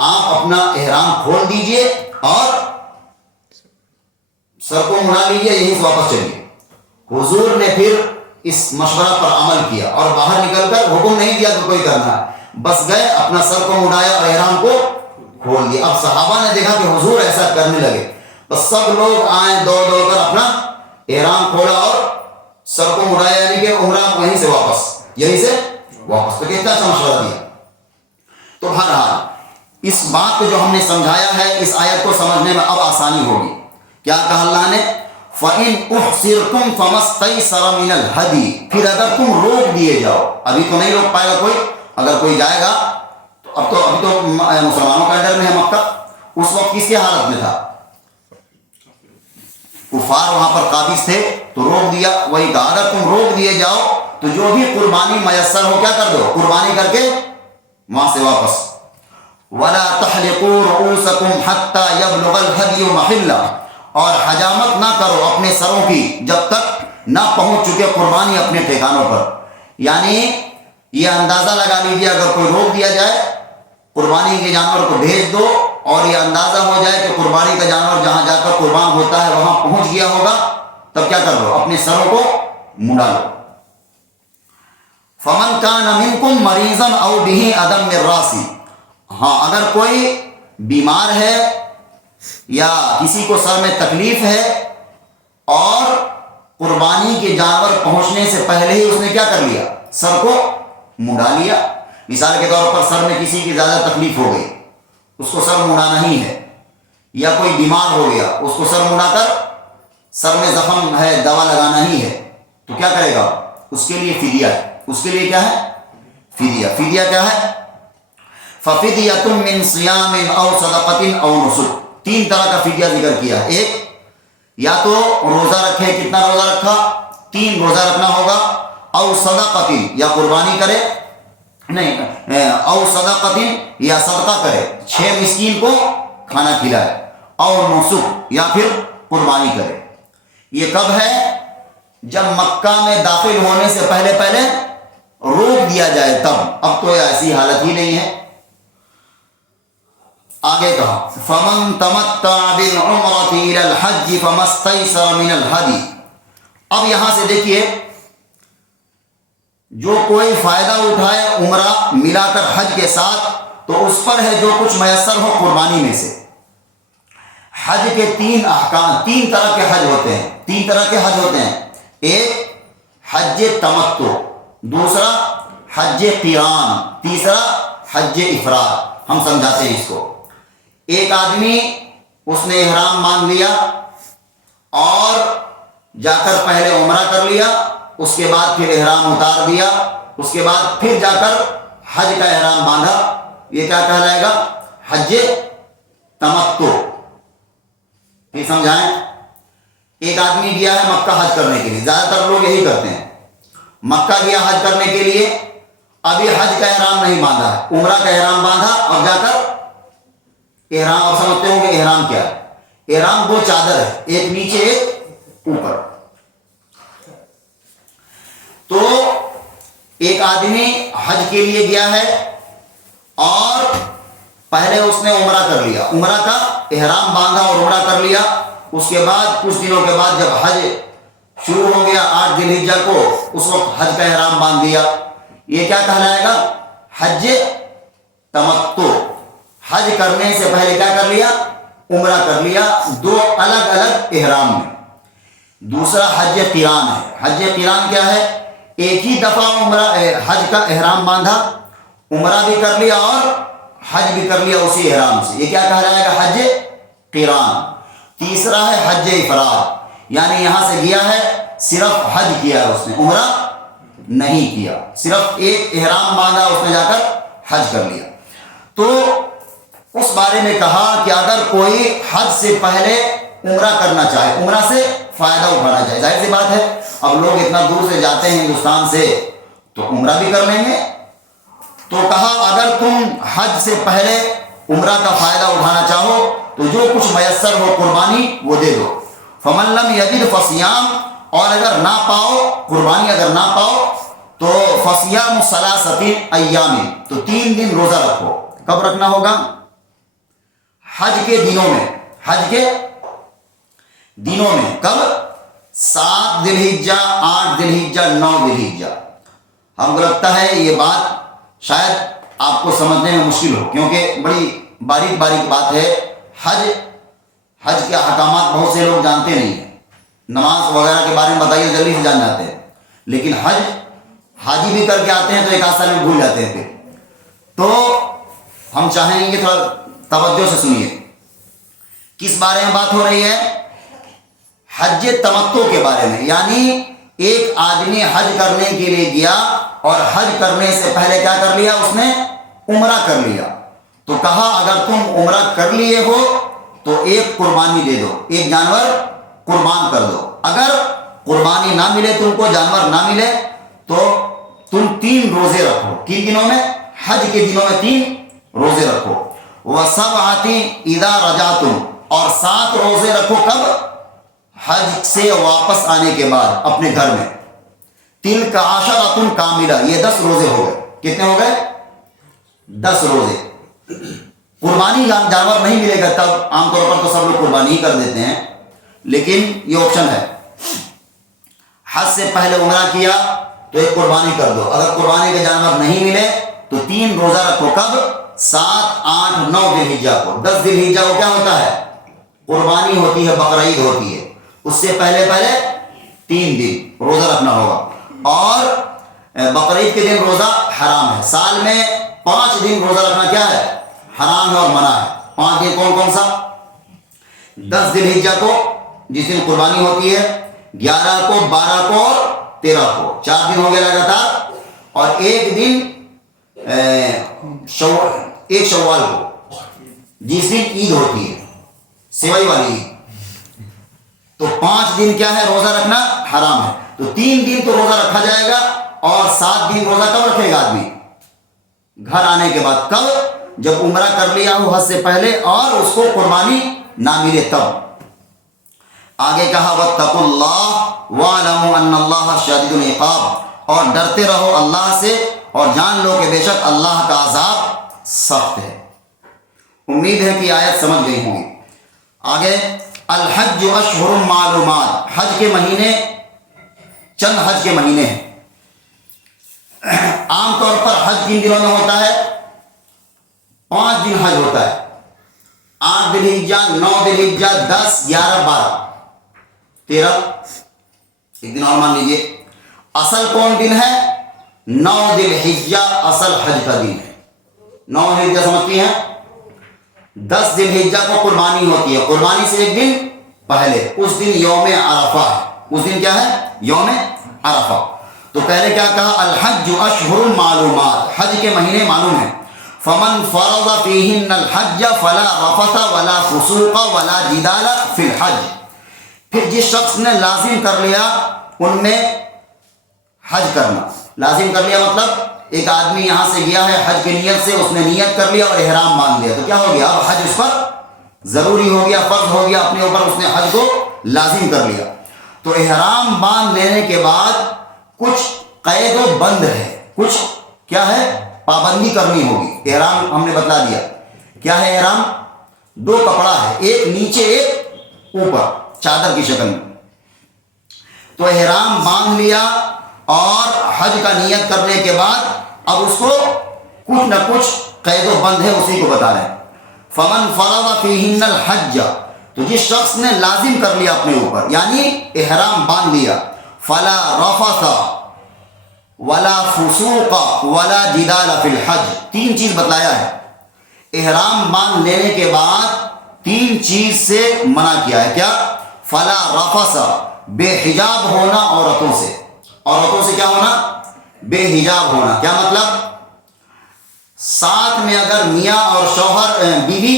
آپ اپنا احرام کھول دیجئے اور سر کو مڑا لیجئے، یہیں سے واپس چلیے۔ حضور نے پھر اس مشورہ پر عمل کیا اور باہر نکل کر حکم نہیں دیا کہ کوئی کرنا ہے، بس گئے، اپنا سر کو مڑایا اور احرام کو کھول دیا۔ اب صحابہ نے دیکھا کہ حضور ایسا کرنے لگے، بس سب لوگ آئے دوڑ دوڑ کر، اپنا احرام کھولا اور سر کو مڑایا، یعنی کہ عمرہ وہیں سے واپس، یہیں سے واپس۔ تو کتنا اچھا مشورہ دیا۔ تو بہرحال اس بات کو جو ہم نے سمجھایا ہے، اس آیت کو سمجھنے میں اب آسانی ہوگی۔ کیا کہا اللہ نے؟ فَإِنْ أُحْصِرْتُمْ فَمَا اسْتَيْسَرَ مِنَ الْهَدْيِ، پھر اگر تم روک دیے جاؤ، ابھی تو نہیں روک پائے گا کوئی، اگر کوئی جائے گا تو ابھی تو مسلمانوں کے انڈر میں ہے مکہ، اس وقت کس کی حالت میں تھا؟ کفار وہاں پر قابض تھے، تو روک دیا۔ وہی کہا اگر تم روک دیے جاؤ تو جو بھی قربانی میسر ہو، کیا کر دو؟ قربانی کر کے وہاں سے واپس۔ وَلَا تَحْلِقُوا رُؤُوسَكُمْ حَتَّى يَبْلُغَ الْهَدْيُ مَحِلَّهُ، اور حجامت نہ کرو اپنے سروں کی جب تک نہ پہنچ چکے قربانی اپنے ٹھکانوں پر۔ یعنی یہ اندازہ لگا لیجیے، اگر کوئی روک دیا جائے، قربانی کے جانور کو بھیج دو، اور یہ اندازہ ہو جائے کہ قربانی کا جانور جہاں جا کر قربان ہوتا ہے وہاں پہنچ گیا ہوگا، تب کیا کر لو؟ اپنے سروں کو مڑا لو۔ فَمَنْ كَانَ مِنْكُمْ مَرِيضًا أَوْ بِهِ أَذًى مِّن رَّأْسِهِ، ہاں اگر کوئی بیمار ہے یا کسی کو سر میں تکلیف ہے اور قربانی کے جانور پہنچنے سے پہلے ہی اس نے کیا کر لیا؟ سر کو مڑا لیا۔ مثال کے طور پر سر میں کسی کی زیادہ تکلیف ہو گئی، اس کو سر مڑانا ہی ہے، یا کوئی بیمار ہو گیا، اس کو سر مڑا کر، سر میں زخم ہے دوا لگانا ہی ہے، تو کیا کرے گا؟ اس کے لیے فدیہ ہے۔ اس کے لیے کیا ہے؟ فدیہ۔ فدیہ کیا ہے؟ فَفِدْيَةٌ مِّن صِيَامٍ أَوْ صَدَقَةٍ أَوْ نُسُكٍ، تین طرح کا فدیہ ذکر کیا ہے۔ ایک، یا تو روزہ رکھے، کتنا روزہ رکھا؟ 3 روزہ رکھنا ہوگا، او صدقۃ، یا قربانی کرے، نہیں، او صدقۃ، یا صدقہ کرے، 6 مسکین کو کھانا کھلائے، او نسک، یا پھر قربانی کرے۔ یہ کب ہے؟ جب مکہ میں داخل ہونے سے پہلے روک دیا جائے تب۔ اب تو ایسی حالت ہی نہیں ہے۔ آگے کہا فَمَن تَمَتَّعَ بِالْعُمْرَةِ إِلَى الْحَجِّ فَمَا اسْتَيْسَرَ مِنَ الْهَدْيِ۔ اب یہاں سے دیکھیے، جو کوئی فائدہ اٹھائے عمرہ ملا کر حج کے ساتھ، تو اس پر ہے جو کچھ میسر ہو قربانی میں سے۔ حج کے 3 احکام، 3 طرح کے حج ہوتے ہیں، 3 طرح کے حج ہوتے ہیں۔ ایک حج تمتع، دوسرا حج قران، تیسرا حج افراد۔ ہم سمجھاتے ہیں اس کو۔ ایک آدمی اس نے احرام باندھ لیا اور جا کر پہلے عمرہ کر لیا، اس کے بعد پھر احرام اتار دیا، اس کے بعد پھر جا کر حج کا احرام باندھا، یہ کیا کہلائے گا؟ حج تمتع۔ یہ سمجھائیں، ایک آدمی گیا ہے مکہ حج کرنے کے لیے، زیادہ تر لوگ یہی کرتے ہیں، مکہ گیا حج کرنے کے لیے، ابھی حج کا احرام نہیں باندھا ہے، عمرہ کا احرام باندھا اور جا کر احرام۔ آپ سمجھتے ہوں کہ احرام کیا ہے؟ احرام 2 چادر ہے، ایک نیچے ایک اوپر۔ تو ایک آدمی حج کے لیے گیا ہے اور پہلے اس نے عمرہ کر لیا، عمرہ کا احرام باندھا اور عمرہ کر لیا، اس کے بعد کچھ دنوں کے بعد جب حج شروع ہو گیا 8 ذی الحجہ کو، اس وقت حج کا احرام باندھ دیا۔ یہ کیا کہلائے گا؟ حج تمتع۔ حج کرنے سے پہلے کیا کر لیا؟ عمرہ کر لیا، 2 الگ الگ احرام میں۔ دوسرا حج قران ہے۔ حج قران کیا ہے؟ ایک ہی دفعہ عمرہ حج کا احرام باندھا، عمرہ بھی کر لیا اور حج بھی کر لیا اسی احرام سے، یہ کیا کہلائے گا؟ حج قران۔ تیسرا ہے حج افراد، یعنی یہاں سے گیا ہے صرف حج کیا ہے اس نے، عمرہ نہیں کیا، صرف ایک احرام باندھا، اس نے جا کر حج کر لیا۔ تو اس بارے میں کہا کہ اگر کوئی حج سے پہلے عمرہ کرنا چاہے، عمرہ سے فائدہ اٹھانا چاہے، ظاہر سی بات ہے اب لوگ اتنا دور سے جاتے ہیں ہندوستان سے تو عمرہ بھی کر لیں گے، تو کہا اگر تم حج سے پہلے عمرہ کا فائدہ اٹھانا چاہو تو جو کچھ میسر ہو قربانی وہ دے دو۔ فمن لم یجد فصیام، اور اگر نہ پاؤ قربانی، اگر نہ پاؤ تو فصیام ثلاثۃ ایام، تو 3 دن روزہ رکھو۔ کب رکھنا ہوگا؟ حج کے دنوں میں، حج کے دنوں میں کب؟ 7 ذی الحجہ، 8 ذی الحجہ، 9 ذی الحجہ۔ ہم کو لگتا ہے یہ بات شاید آپ کو سمجھنے میں مشکل ہو، کیونکہ بڑی باریک باریک بات ہے۔ حج کے احکامات بہت سے لوگ جانتے نہیں ہیں، نماز وغیرہ کے بارے میں بتائیے جلدی سے جان جاتے ہیں، لیکن حاجی بھی کر کے آتے ہیں تو 1 آدھ سال میں بھول جاتے ہیں۔ پھر تو ہم چاہیں گے کہ تھوڑا توجہ سے سنیے، کس بارے میں بات ہو رہی ہے؟ حج تمتع کے بارے میں، یعنی ایک آدمی حج کرنے کے لیے گیا اور حج کرنے سے پہلے کیا کر لیا؟ اس نے عمرہ کر لیا۔ تو کہا اگر تم عمرہ کر لیے ہو تو ایک قربانی دے دو، ایک جانور قربان کر دو۔ اگر قربانی نہ ملے، تم کو جانور نہ ملے تو تم 3 روزے رکھو۔ کن دنوں میں؟ حج کے دنوں میں 3 روزے رکھو۔ وَسَبْعَةٍ إِذَا رَجَعْتُمْ، اور 7 روزے رکھو کب؟ حج سے واپس آنے کے بعد اپنے گھر میں۔ تِلْكَ عَشَرَةٌ كَامِلَةٌ، یہ 10 روزے ہو گئے۔ کتنے ہو گئے؟ 10 روزے۔ قربانی جانور نہیں ملے گا تب عام طور پر تو سب لوگ قربانی ہی کر دیتے ہیں، لیکن یہ آپشن ہے۔ حج سے پہلے عمرہ کیا تو ایک قربانی کر دو، اگر قربانی کے جانور نہیں ملے تو 3 روزہ رکھو۔ کب؟ 7، 8، 9 ذی الحجہ کو۔ 10 ذی الحجہ کو کیا ہوتا ہے؟ قربانی ہوتی ہے، بقرعید ہوتی ہے، اس سے پہلے 3 دن روزہ رکھنا ہوگا۔ اور بقرعید کے دن روزہ حرام ہے۔ سال میں 5 دن روزہ رکھنا کیا ہے؟ حرام ہے اور منع ہے۔ 5 دن کون کون سا؟ 10 ذی الحجہ کو جس دن قربانی ہوتی ہے، 11 کو، 12 کو اور 13 کو، 4 دن ہو گئے لگاتار، اور ایک دن ایک شوال کو جس دن عید ہوتی ہے، سیوائی والی عید۔ تو 5 دن کیا ہے؟ روزہ رکھنا حرام ہے۔ تو 3 دن تو روزہ رکھا جائے گا، اور 7 دن روزہ کب رکھے گا آدمی؟ گھر آنے کے بعد۔ کب؟ جب عمرہ کر لیا ہو حج سے پہلے اور اس کو قربانی نہ ملے تب۔ آگے کہا واتقوا اللہ واعلموا ان اللہ شدید العقاب، اور ڈرتے رہو اللہ سے اور جان لو کہ بے شک اللہ کا عذاب سخت ہے۔ امید ہے کہ آیت سمجھ گئی ہوں گی۔ آگے الحج اشہر معلومات، حج کے مہینے چند حج کے مہینے ہیں۔ عام طور پر حج کن دنوں میں ہوتا ہے؟ 5 دن حج ہوتا ہے، 8 ذی الحجہ، 9 ذی الحجہ، 10، 11، 12، 13، ایک دن اور مان لیجیے۔ اصل کون دن ہے؟ 9 ذی الحجہ اصل حج کا دن ہے۔ 9 ذی الحجہ سمجھتی ہیں؟ 10 ذی الحجہ کو قربانی ہوتی ہے، قربانی سے ایک دن پہلے، اس دن یوم عرفہ ہے۔ اس دن کیا ہے؟ یوم عرفہ۔ تو پہلے کیا کہا؟ الحج اشہر معلومات، حج کے مہینے معلوم ہیں۔ فمن فرض فیہن الحج فلا رفث ولا فسوق ولا جدال فی الحج، پھر جس شخص نے لازم کر لیا ان میں حج کرنا، لازم کر لیا مطلب ایک آدمی یہاں سے گیا ہے حج کی نیت سے، اس نے نیت کر لیا اور احرام باندھ لیا، تو کیا ہو گیا؟ اب حج اس پر ضروری ہو گیا، فرض ہو گیا اپنے اوپر، اس نے حج کو لازم کر لیا۔ تو احرام باندھ لینے کے بعد کچھ قید و بند ہے، کچھ کیا ہے؟ پابندی کرنی ہوگی۔ احرام ہم نے بتلا دیا کیا ہے۔ احرام 2 کپڑا ہے، ایک نیچے ایک اوپر، چادر کی شکل میں۔ تو احرام باندھ لیا اور حج کا نیت کرنے کے بعد اب اس کو کچھ نہ کچھ قید و بند ہے، اسی کو بتا رہے ہیں۔ فمن فرض فیہن الحج، تو جس شخص نے لازم کر لیا اپنے اوپر یعنی احرام باندھ لیا، فلا رفث ولا فسوق ولا جدال فی الحج، 3 چیز بتلایا ہے۔ احرام باندھ لینے کے بعد 3 چیز سے منع کیا ہے۔ کیا؟ فلا رفث، بے حجاب ہونا عورتوں سے، عورتوں سے کیا ہونا؟ بے حجاب ہونا، کیا مطلب؟ ساتھ میں اگر میاں اور شوہر بیوی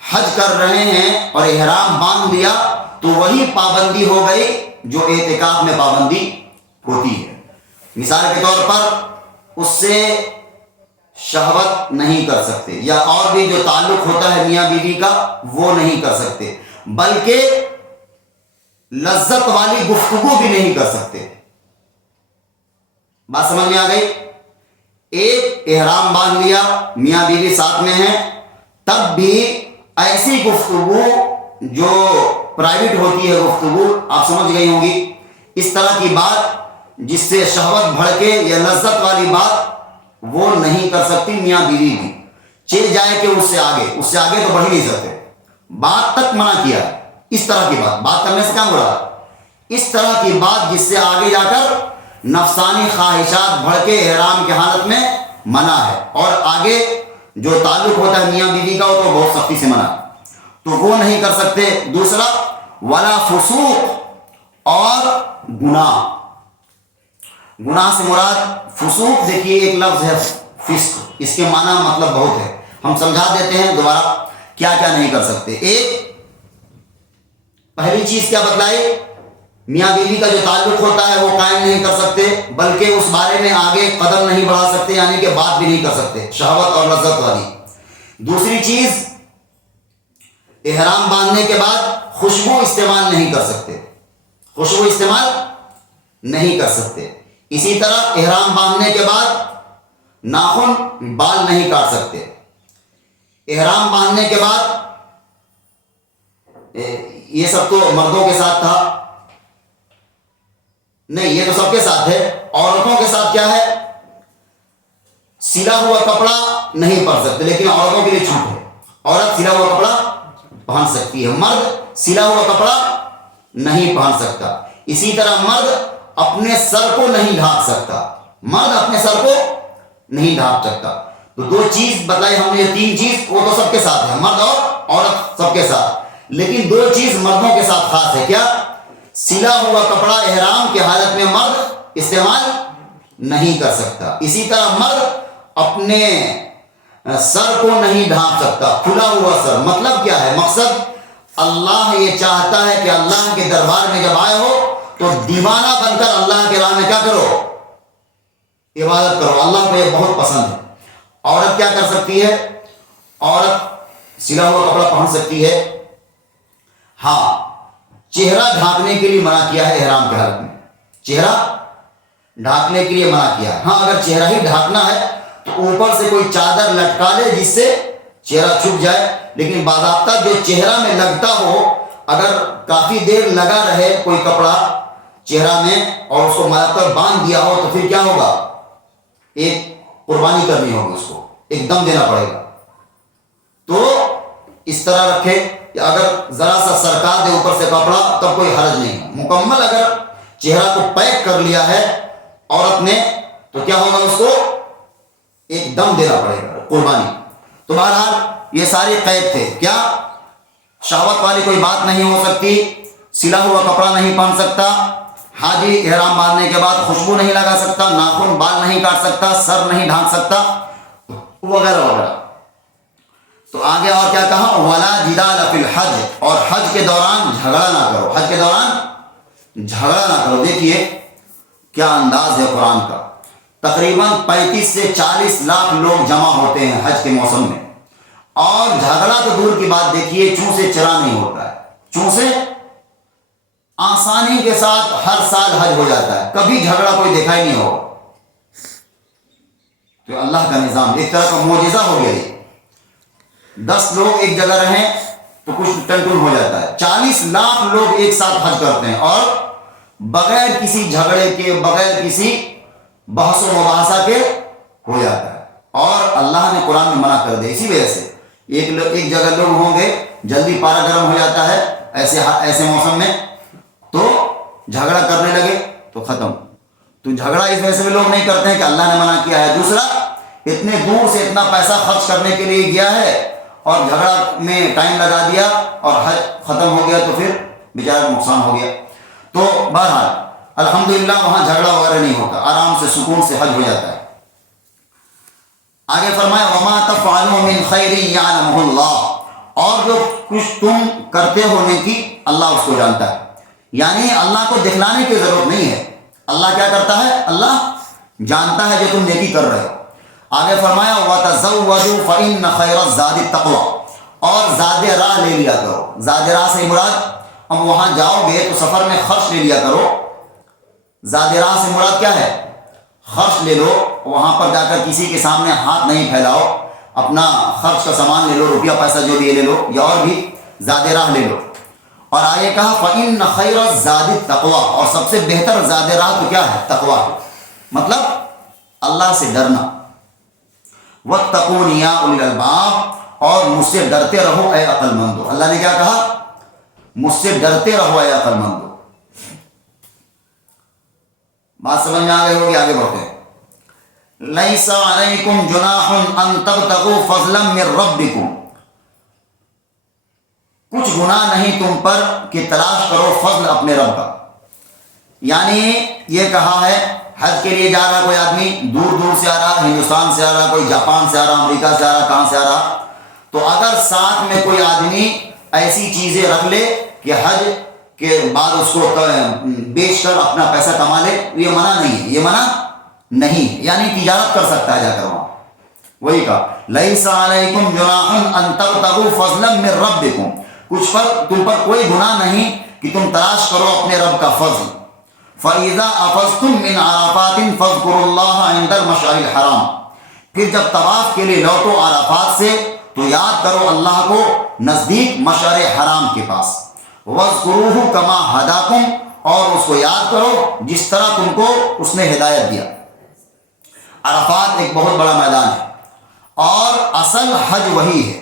حج کر رہے ہیں اور احرام باندھ لیا تو وہی پابندی ہو گئی جو اعتکاف میں پابندی ہوتی ہے۔ مثال کے طور پر اس سے شہوت نہیں کر سکتے، یا اور بھی جو تعلق ہوتا ہے میاں بیوی کا وہ نہیں کر سکتے، بلکہ لذت والی گفتگو بھی نہیں کر سکتے۔ بات سمجھ میں آ گئی؟ ایک احرام باندھ لیا، میاں بیوی ساتھ میں ہیں، تب بھی ایسی گفتگو جو پرائیویٹ ہوتی ہے گفتگو، آپ سمجھ گئی ہوں گی، اس طرح کی بات جس سے شہوت بھڑکے یا لذت والی بات وہ نہیں کر سکتی میاں بیوی بھی، چل جائے کہ اس سے آگے تو بڑھ نہیں سکتے، بات تک منع کیا ہے۔ اس طرح کی بات کرنے سے کیا ہو رہا؟ اس طرح کی بات جس سے آگے جا کر نفسانی خواہشات بھڑکے احرام کی حالت میں منع ہے، اور آگے جو تعلق ہوتا ہے میاں بیوی کا وہ تو بہت سختی سے منع ہے، تو وہ نہیں کر سکتے۔ دوسرا ولا فسوق، اور گناہ سے مراد فسوق، دیکھیے ایک لفظ ہے فسق، اس کے معنی مطلب بہت ہے، ہم سمجھا دیتے ہیں دوبارہ کیا کیا نہیں کر سکتے۔ ایک پہلی چیز کیا بتلائی؟ میاں بیوی کا جو تعلق ہوتا ہے وہ قائم نہیں کر سکتے، بلکہ اس بارے میں آگے قدم نہیں بڑھا سکتے، یعنی کہ بات بھی نہیں کر سکتے شہوت اور لذت والی۔ دوسری چیز، احرام باندھنے کے بعد خوشبو استعمال نہیں کر سکتے، خوشبو استعمال نہیں کر سکتے۔ اسی طرح احرام باندھنے کے بعد ناخن بال نہیں کاٹ سکتے۔ احرام باندھنے کے بعد یہ سب تو مردوں کے ساتھ تھا، نہیں یہ تو سب کے ساتھ ہے۔ عورتوں کے ساتھ کیا ہے؟ سلا ہوا کپڑا نہیں پہن سکتے، لیکن عورتوں کے لیے چھوٹ ہے، عورت سلا ہوا کپڑا پہن سکتی ہے، مرد سلا ہوا کپڑا نہیں پہن سکتا۔ اسی طرح مرد اپنے سر کو نہیں ڈھانپ سکتا، مرد اپنے سر کو نہیں ڈھانپ سکتا۔ تو دو چیز بتائی ہم نے، تین چیز وہ تو سب کے ساتھ ہے، مرد اور عورت سب کے ساتھ، لیکن دو چیز مردوں کے ساتھ خاص ہے، کیا؟ سلا ہوا کپڑا احرام کی حالت میں مرد استعمال نہیں کر سکتا۔ اسی طرح مرد اپنے سر کو نہیں ڈھانپ سکتا، کھلا ہوا سر۔ مطلب کیا ہے؟ مقصد اللہ یہ چاہتا ہے کہ اللہ کے دربار میں جب آئے ہو تو دیوانہ بن کر اللہ کے راہ میں کیا کرو؟ عبادت کرو، اللہ کو یہ بہت پسند ہے۔ عورت کیا کر سکتی ہے؟ عورت سلا ہوا کپڑا پہن سکتی ہے، ہاں چہرہ ڈھانپنے کے لیے منع کیا ہے احرام کی حالت میں، چہرہ ڈھانپنے کے لیے منع کیا ہے۔ ہاں اگر چہرہ ہی ڈھانپنا ہے تو اوپر سے کوئی چادر لٹکا لے جس سے چہرہ چھپ جائے، لیکن باضابطہ جو چہرہ میں لگتا ہو، اگر کافی دیر لگا رہے کوئی کپڑا چہرہ میں اور اس کو مرتب باندھ دیا ہو تو پھر کیا ہوگا؟ ایک قربانی کرنی ہوگی، اس کو ایک دم دینا پڑے گا۔ تو اس طرح رکھے کہ اگر ذرا سا سرکا دے اوپر سے کپڑا تب کوئی حرج نہیں ہے۔ مکمل اگر چہرہ کو پیک کر لیا ہے عورت نے تو کیا ہوگا؟ اس کو ایک دم دینا پڑے گا، قربانی۔ تو بہرحال یہ سارے قید تھے، کیا؟ شہوت والی کوئی بات نہیں ہو سکتی، سلا ہوا کپڑا نہیں پہن سکتا، حاجی احرام باندھنے کے بعد خوشبو نہیں لگا سکتا، ناخن بال نہیں کاٹ سکتا، سر نہیں ڈھانپ سکتا، وغیرہ وغیرہ۔ تو آگے اور کیا کہا؟ ولا جدال فی الحج، اور حج کے دوران جھگڑا نہ کرو، حج کے دوران جھگڑا نہ کرو۔ دیکھیے کیا انداز ہے قرآن کا، تقریباً 35 سے 40 لاکھ لوگ جمع ہوتے ہیں حج کے موسم میں، اور جھگڑا تو دور کی بات، دیکھیے چوں سے چرا نہیں ہوتا ہے، چوں سے آسانی کے ساتھ ہر سال حج ہو جاتا ہے، کبھی جھگڑا کوئی دیکھا ہی نہیں ہوگا۔ تو اللہ کا نظام ایک طرح کا معجزہ ہو گیا۔ 10 لوگ ایک جگہ رہیں تو کچھ ٹنٹن ہو جاتا ہے، 40 لاکھ لوگ ایک ساتھ حج کرتے ہیں، اور بغیر کسی جھگڑے کے، بغیر کسی بحث و مباحثہ کے ہو جاتا ہے، اور اللہ نے قرآن میں منع کر دیا۔ اسی وجہ سے ایک جگہ لوگ ہوں گے، جلدی پارا گرم ہو جاتا ہے ایسے موسم میں، تو جھگڑا کرنے لگے تو ختم۔ تو جھگڑا اس وجہ سے بھی لوگ نہیں کرتے ہیں کہ اللہ نے منع کیا ہے۔ دوسرا، اتنے دور سے اتنا پیسہ خرچ کرنے کے لیے گیا ہے اور جھگڑا میں ٹائم لگا دیا اور حج ختم ہو گیا تو پھر بیچارہ کو نقصان ہو گیا۔ تو بہرحال الحمدللہ وہاں جھگڑا وغیرہ نہیں ہوتا، آرام سے سکون سے حج ہو جاتا ہے۔ آگے فرمایا وما تفعلوا من خیر یعلمہ اللہ، اور جو کچھ تم کرتے ہو نیکی اللہ اس کو جانتا ہے، یعنی اللہ کو دکھلانے کی ضرورت نہیں ہے، اللہ کیا کرتا ہے؟ اللہ جانتا ہے جو تم نیکی کر رہے ہو۔ آگے فرمایا وَتَزَوَّدُوا فَإِنَّ خَيْرَ الزَّادِ التَّقْوَىٰ، اور زاد راہ لے لیا کرو۔ زاد راہ سے مراد، اب وہاں جاؤ گے تو سفر میں خرچ لے لیا کرو۔ زاد راہ سے مراد کیا ہے؟ خرچ لے لو، وہاں پر جا کر کسی کے سامنے ہاتھ نہیں پھیلاؤ، اپنا خرچ کا سامان لے لو، روپیہ پیسہ جو بھی لے لو، یا اور بھی زاد راہ لے لو۔ اور آگے کہا فَإِنَّ خَيْرَ الزَّادِ التَّقْوَىٰ، اور سب سے بہتر زاد راہ تو کیا ہے؟ تقویٰ، مطلب اللہ سے ڈرنا۔ وَاتَّقُونِ يَا أُولِي الْأَلْبَابِ، اور مجھ سے ڈرتے رہو اے عقل مندو۔ اللہ نے کیا کہا؟ مجھ سے ڈرتے رہو اے عقل مندو۔ بات سمجھ میں آ گئی ہوگی، آگے بڑھتے ہیں۔ لَيْسَ عَلَيْكُمْ جُنَاحٌ أَن تَبْتَغُوا فَضْلًا مِّن رَّبِّكُمْ، کچھ گناہ نہیں تم پر کہ تلاش کرو فضل اپنے رب کا۔ یعنی یہ کہا ہے حج کے لیے جا رہا کوئی آدمی، دور دور سے آ رہا، ہندوستان سے آ رہا، کوئی جاپان سے آ رہا، امریکہ سے آ رہا، کہاں سے آ رہا، تو اگر ساتھ میں کوئی آدمی ایسی چیزیں رکھ لے کہ حج کے بعد اس کو بیچ کر اپنا پیسہ کما لے، یہ منع نہیں ہے، یہ منع نہیں، یعنی تجارت کر سکتا ہے جا کر وہاں۔ وہی کہا لَيْسَ عَلَيْكُمْ جُنَاحٌ أَن تَبْتَغُوا فَضْلًا مِّن رَّبِّكُمْ، کچھ پر تم پر کوئی گناہ نہیں کہ تم تلاش کرو اپنے رب کا فضل۔ فَإِذَا أَفَضْتُم مِّنْ عَرَفَاتٍ فَاذْكُرُوا اللَّهَ عِندَ الْمَشْعَرِ الْحَرَامِ، پھر جب طواف کے لیے لوٹو عرفات سے تو یاد کرو اللہ کو نزدیک مشعر حرام کے پاس۔ وَاذْكُرُوهُ كَمَا هَدَاكُمْ، اور اس کو یاد کرو جس طرح تم کو اس نے ہدایت دیا۔ عرفات ایک بہت بڑا میدان ہے اور اصل حج وہی ہے،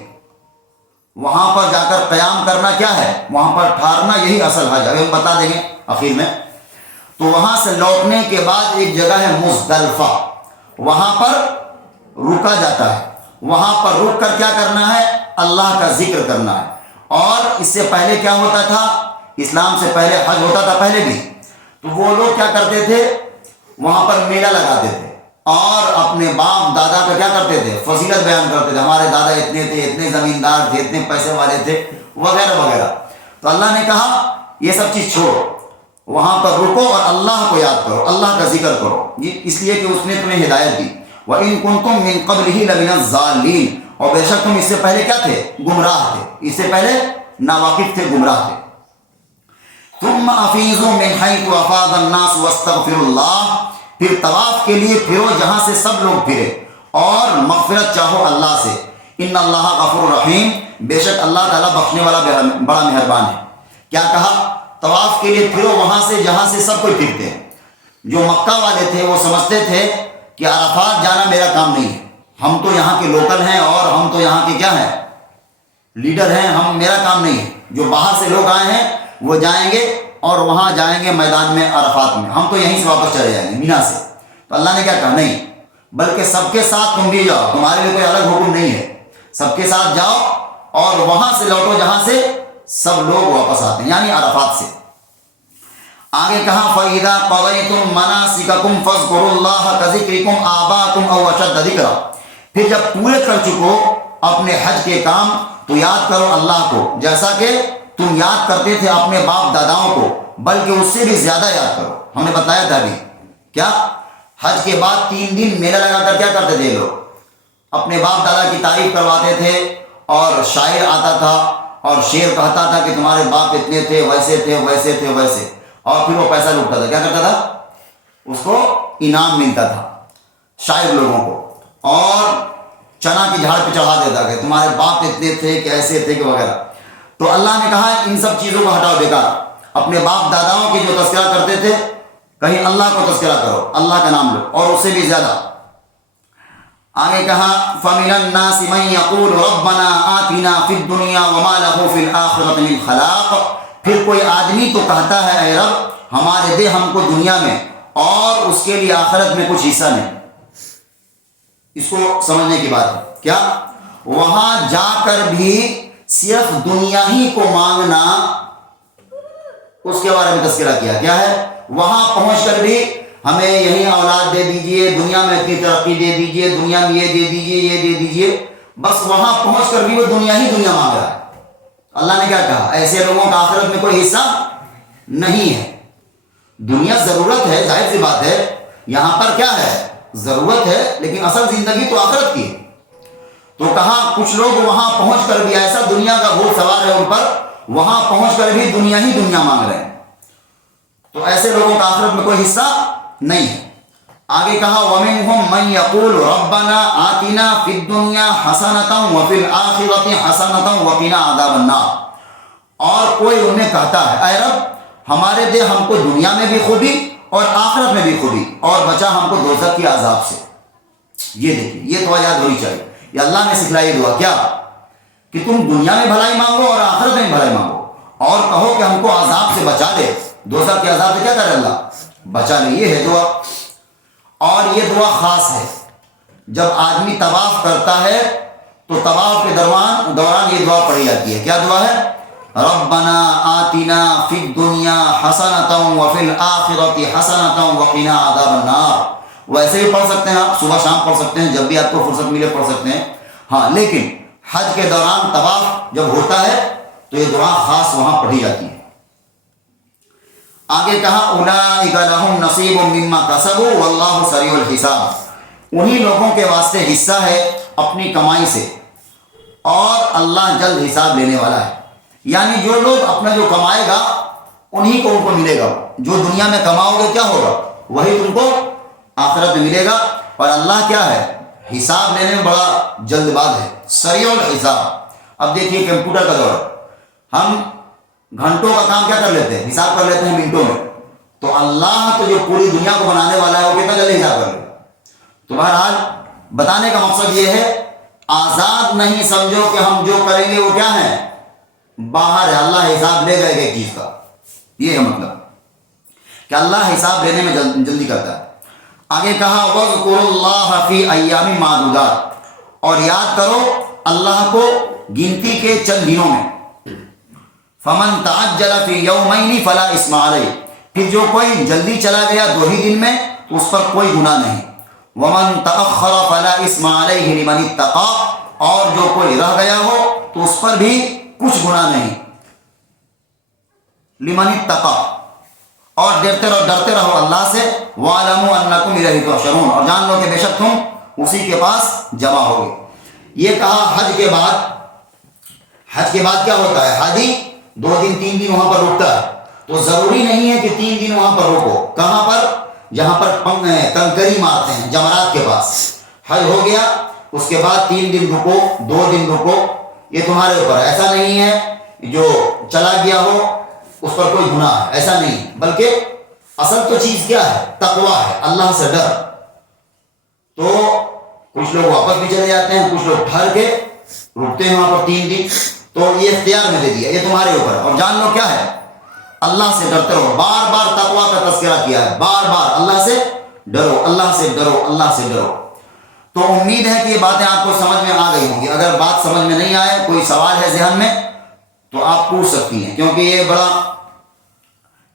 وہاں پر جا کر قیام کرنا کیا ہے؟ وہاں پر ٹھہرنا، یہی اصل حج ہے، ابھی ہم بتا دیں گے آخر میں۔ تو وہاں سے لوٹنے کے بعد ایک جگہ ہے مزدلفہ، وہاں پر رکا جاتا ہے، وہاں پر رک کر کیا کرنا ہے؟ اللہ کا ذکر کرنا ہے۔ اور اس سے پہلے کیا ہوتا تھا؟ اسلام سے پہلے حج ہوتا تھا پہلے بھی، تو وہ لوگ کیا کرتے تھے؟ وہاں پر میلہ لگاتے تھے اور اپنے باپ دادا کا کیا کرتے تھے؟ فضیلت بیان کرتے تھے، ہمارے دادا اتنے تھے، اتنے زمیندار تھے، اتنے پیسے والے تھے، وغیرہ وغیرہ۔ تو اللہ نے کہا یہ سب چیز چھوڑو، وہاں پر رکو اور اللہ کو یاد کرو، اللہ کا ذکر کرو، اس لیے کہ اس نے تمہیں ہدایت دی۔ وَإِن كُنتُم مِّن قَبْلِهِ لَمِنَ الضَّالِّينَ، اور بے شک تم اس سے پہلے کیا تھے؟ گمراہ تھے، اس سے پہلے ناواقف تھے، گمراہ تھے۔ ثُمَّ أَفِيضُوا مِنْ حَيْثُ أَفَاضَ النَّاسُ وَاسْتَغْفِرُوا اللَّهَ، پھر طواف کے لیے پھرو جہاں سے سب لوگ پھرے اور مغفرت چاہو اللہ سے۔ ان اللہ غفور رحیم، بے شک اللہ تعالیٰ بخشنے والا بڑا مہربان ہے۔ کیا کہا؟ طواف کے لیے پھرو وہاں سے جہاں سے سب کوئی پھرتے ہیں۔ جو مکہ والے تھے وہ سمجھتے تھے کہ عرفات جانا میرا کام نہیں ہے، ہم تو یہاں کے لوکل ہیں اور ہم تو یہاں کے کیا ہیں؟ لیڈر ہیں، ہم میرا کام نہیں ہے۔ جو باہر سے لوگ آئے ہیں وہ جائیں گے اور وہاں جائیں گے میدان میں عرفات میں، ہم تو یہیں سے واپس چلے جائیں گے مینا سے۔ تو اللہ نے کیا کہا؟ نہیں، بلکہ سب کے ساتھ تم بھی جاؤ، تمہارے لیے کوئی الگ حکم نہیں ہے، سب کے ساتھ جاؤ اور وہاں سے لوٹو جہاں سے سب لوگ واپس آتے ہیں، یعنی عرفات سے۔ آگے کہا فَإِذَا قَضَيْتُم مَّنَاسِكَكُمْ فَاذْكُرُوا اللَّهَ كَذِكْرِكُمْ آبَاءَكُمْ أَوْ أَشَدَّ ذِكْرًا، پھر جب پورے کر چکو اپنے حج کے کام تو یاد کرو اللہ کو جیسا کہ تم یاد کرتے تھے اپنے باپ داداؤں کو، بلکہ اس سے بھی زیادہ یاد کرو۔ ہم نے بتایا تھا ابھی کیا حج کے بعد 3 دن میلہ لگا کر کیا کرتے تھے لوگ؟ اپنے باپ دادا کی تعریف کرواتے تھے اور شاعر آتا تھا اور شعر کہتا تھا کہ تمہارے باپ اتنے تھے، ویسے تھے، ویسے تھے، ویسے، اور پھر وہ پیسہ لوٹتا تھا، کیا کرتا تھا؟ اس کو انعام ملتا تھا شاعر لوگوں کو، اور چنا کی جھاڑ پہ چڑھا دیتا کہ تمہارے باپ اتنے تھے کہ ایسے تھے کہ وغیرہ۔ تو اللہ نے کہا ان سب چیزوں کو ہٹاؤ، بیکار۔ اپنے باپ داداؤں کے جو تذکرہ کرتے تھے، کہیں اللہ کو تذکرہ کرو، اللہ کا نام لو، اور اس سے بھی زیادہ۔ آگے کہا فَمِنَ النَّاسِ مَن يَقُولُ رَبَّنَا آتِنَا فِي الدُّنْيَا وَمَا لَهُ فِي الْآخِرَةِ مِنْ خَلَاقٍ، پھر کوئی آدمی تو کہتا ہے اے رب ہمارے دے ہم کو دنیا میں اور اس کے لیے آخرت میں کچھ حصہ نہیں۔ اس کو سمجھنے کی بات ہے کیا؟ وہاں جا کر بھی صرف دنیا ہی کو مانگنا، اس کے بارے میں تذکرہ کیا ہے؟ وہاں پہنچ کر بھی ہمیں یہی اولاد دے دیجئے، دنیا میں اتنی ترقی دے دیجئے، دنیا میں یہ دے دیجئے، یہ دے دیجئے، بس وہاں پہنچ کر بھی وہ دنیا ہی دنیا مانگ رہا ہے۔ اللہ نے کیا کہا؟ ایسے لوگوں کا آخرت میں کوئی حصہ نہیں ہے۔ دنیا ضرورت ہے، ظاہر سی بات ہے، یہاں پر کیا ہے؟ ضرورت ہے، لیکن اصل زندگی تو آخرت کی ہے۔ تو کہا کچھ لوگ وہاں پہنچ کر بھی ایسا دنیا کا بھوت سوار ہے ان پر، وہاں پہنچ کر بھی دنیا ہی دنیا مانگ رہے ہیں۔ تو ایسے لوگوں کا آخرت میں کوئی حصہ نہیں ہے۔ آگے کہا وَمِنْهُمْ مَنْ يَقُولُ رَبَّنَا آتِنَا فِي الدُّنْيَا حَسَنَةً وَفِي الْآخِرَةِ حَسَنَةً وَقِنَا عَذَابَ النَّارِ، اور کوئی انہیں کہتا ہے اے رب ہمارے دے ہم کو دنیا میں بھی خوبی اور آخرت میں بھی خوبی، اور بچا ہم کو دوزخ کی عذاب سے۔ یہ دیکھیں، یہ دعا یاد ہونی چاہیے، یہ اللہ نے سکھلائی دعا کیا کہ تم دنیا میں بھلائی مانگو اور آخرت میں بھلائی مانگو، اور کہو کہ ہم کو عذاب سے بچا دے، دوزخ کے عذاب سے کیا کرے اللہ؟ بچا لے۔ یہ ہے دعا، اور یہ دعا خاص ہے جب آدمی طواف کرتا ہے تو طواف کے دوران یہ دعا پڑھی جاتی ہے۔ کیا دعا ہے؟ ربنا آتنا فی الدنیا حسنۃ وفی الآخرۃ حسنۃ وقنا عذاب النار۔ ویسے بھی پڑھ سکتے ہیں آپ، صبح شام پڑھ سکتے ہیں، جب بھی آپ کو فرصت ملے پڑھ سکتے ہیں، ہاں، لیکن حج کے دوران طواف جب ہوتا ہے تو یہ دعا خاص وہاں پڑھی جاتی ہے۔ آگے کہا اولئک لہم نصیب مما کسبوا واللہ سریع الحساب، انہی لوگوں کے واسطے حصہ ہے اپنی کمائی سے، اور اللہ جلد حساب لینے والا ہے۔ یعنی جو لوگ اپنا جو کمائے گا انہی کو ان کو ملے گا، جو دنیا میں کماؤ گے کیا ہوگا؟ وہی تم کو آخرت میں ملے گا، اور اللہ کیا ہے؟ حساب لینے میں بڑا جلد باز ہے، سریع الحساب۔ اب دیکھیے کمپیوٹر کا دور، ہم گھنٹوں کا کام کیا کر لیتے ہیں؟ حساب کر لیتے ہیں منٹوں میں، تو اللہ تو جو پوری دنیا کو بنانے والا ہے وہ کتنا جلدی حساب کر لے گا۔ تو بہرحال بتانے کا مقصد یہ ہے آزاد نہیں سمجھو کہ ہم جو کریں گے وہ کیا ہے؟ باہر ہے، اللہ حساب لے گا ایک چیز کا۔ یہ ہے مطلب کہ اللہ حساب لینے میں جلدی کرتا ہے۔ آگے کہا وَاذْكُرُوا اللَّهَ فِي أَيَّامٍ مَّعْدُودَاتٍ، اور یاد کرو اللہ کو گنتی کے چند دنوں میں۔ فَمَن تَعَجَّلَ فِي يَوْمَيْنِ فَلَا إِثْمَ عَلَيْهِ، پھر جو کوئی جلدی چلا گیا 2 ہی دن میں تو اس پر کوئی گناہ نہیں۔ وَمَن تَأَخَّرَ فَلَا إِثْمَ عَلَيْهِ لِمَنِ اتَّقَىٰ، اور جو کوئی رہ گیا ہو تو اس پر بھی کچھ گناہ نہیں۔ لِمَنِ اتَّقَىٰ، اور ڈرتے رہو اللہ سے۔ وَاعْلَمُوا أَنَّكُمْ إِلَيْهِ تُحْشَرُونَ، اور جان لو کہ بے شک تم اسی کے پاس جمع ہوگے۔ یہ کہا حج کے بعد کیا ہوتا ہے؟ حاجی 2 دن 3 دن وہاں پر رکتا ہے، تو ضروری نہیں ہے کہ 3 دن وہاں پر رکو۔ کہاں پر؟ جہاں پر کنکری مارتے ہیں جمرات کے پاس۔ حج ہو گیا اس کے بعد 3 دن رکو، 2 دن رکو، یہ تمہارے اوپر ہے۔ ایسا نہیں ہے جو چلا گیا ہو اس پر کوئی گناہ ہے، ایسا نہیں، بلکہ اصل تو چیز کیا ہے؟ تقویٰ ہے، اللہ سے ڈر۔ تو کچھ لوگ واپس بھی چلے جاتے ہیں، کچھ لوگ ٹھہر کے رکتے ہیں وہاں پر 3 دن، تو یہ اختیار میں دے دیا، یہ تمہارے اوپر ہے۔ اور جان لو کیا ہے؟ اللہ سے ڈرتے رہو۔ بار بار تقویٰ کا تذکرہ کیا ہے، بار بار اللہ سے ڈرو، اللہ سے ڈرو، اللہ سے ڈرو۔ تو امید ہے کہ یہ باتیں آپ کو سمجھ میں آ گئی ہوں گی۔ اگر بات سمجھ میں نہیں آئے، کوئی سوال ہے ذہن میں تو آپ پوچھ سکتی ہیں، کیونکہ یہ بڑا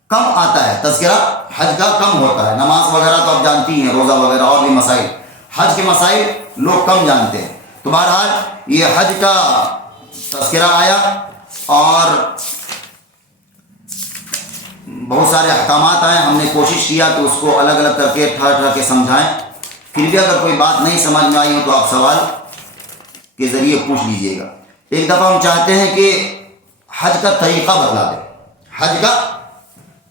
کم آتا ہے، تذکرہ حج کا کم ہوتا ہے۔ نماز وغیرہ تو آپ جانتی ہیں، روزہ وغیرہ اور بھی مسائل، حج کے مسائل لوگ کم جانتے ہیں۔ تو بہرحال یہ حج کا تذکرہ آیا، اور بہت سارے احکامات آئے، ہم نے کوشش کیا کہ اس کو الگ الگ کر کے ٹھہر کے سمجھائیں۔ پھر بھی اگر کوئی بات نہیں سمجھ میں آئی ہو تو آپ سوال کے ذریعے پوچھ لیجئے گا۔ ایک دفعہ ہم چاہتے ہیں کہ حج کا طریقہ بتلا دیں، حج کا،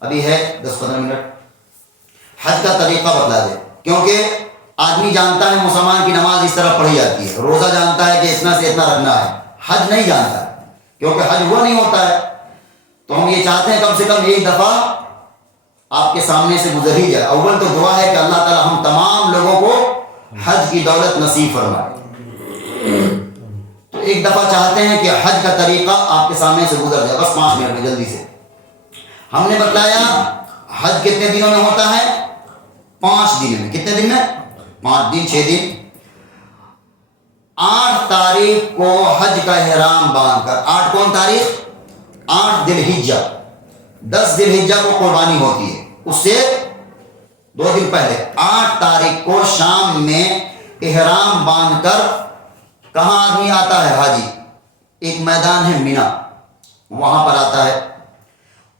ابھی ہے 10-15 منٹ، حج کا طریقہ بتلا دیں، کیونکہ آدمی جانتا ہے مسلمان کی نماز اس طرح پڑھی جاتی ہے، روزہ جانتا ہے کہ اتنا سے اتنا رکھنا ہے، حج نہیں جانتا ہے، کیونکہ حج ہوا نہیں ہوتا ہے۔ تو ہم یہ چاہتے ہیں کم سے کم ایک دفعہ آپ کے سامنے سے گزر ہی جائے۔ اول تو دعا ہے کہ اللہ تعالی ہم تمام لوگوں کو حج کی دولت نصیب فرمائے۔ تو ایک دفعہ چاہتے ہیں کہ حج کا طریقہ آپ کے سامنے سے گزر جائے، بس 5 منٹ میں جلدی سے۔ ہم نے بتلایا حج کتنے دنوں میں ہوتا ہے؟ 5 دن میں۔ کتنے دن میں؟ 5 دن 6 دن۔ 8 تاریخ کو حج کا احرام باندھ کر، 8 کون تاریخ؟ 8 ذی الحجہ، 10 ذی الحجہ کو قربانی ہوتی ہے، اس سے 2 دن پہلے 8 تاریخ کو شام میں احرام باندھ کر کہاں آدمی آتا ہے؟ حاجی ایک میدان ہے مینا، وہاں پر آتا ہے.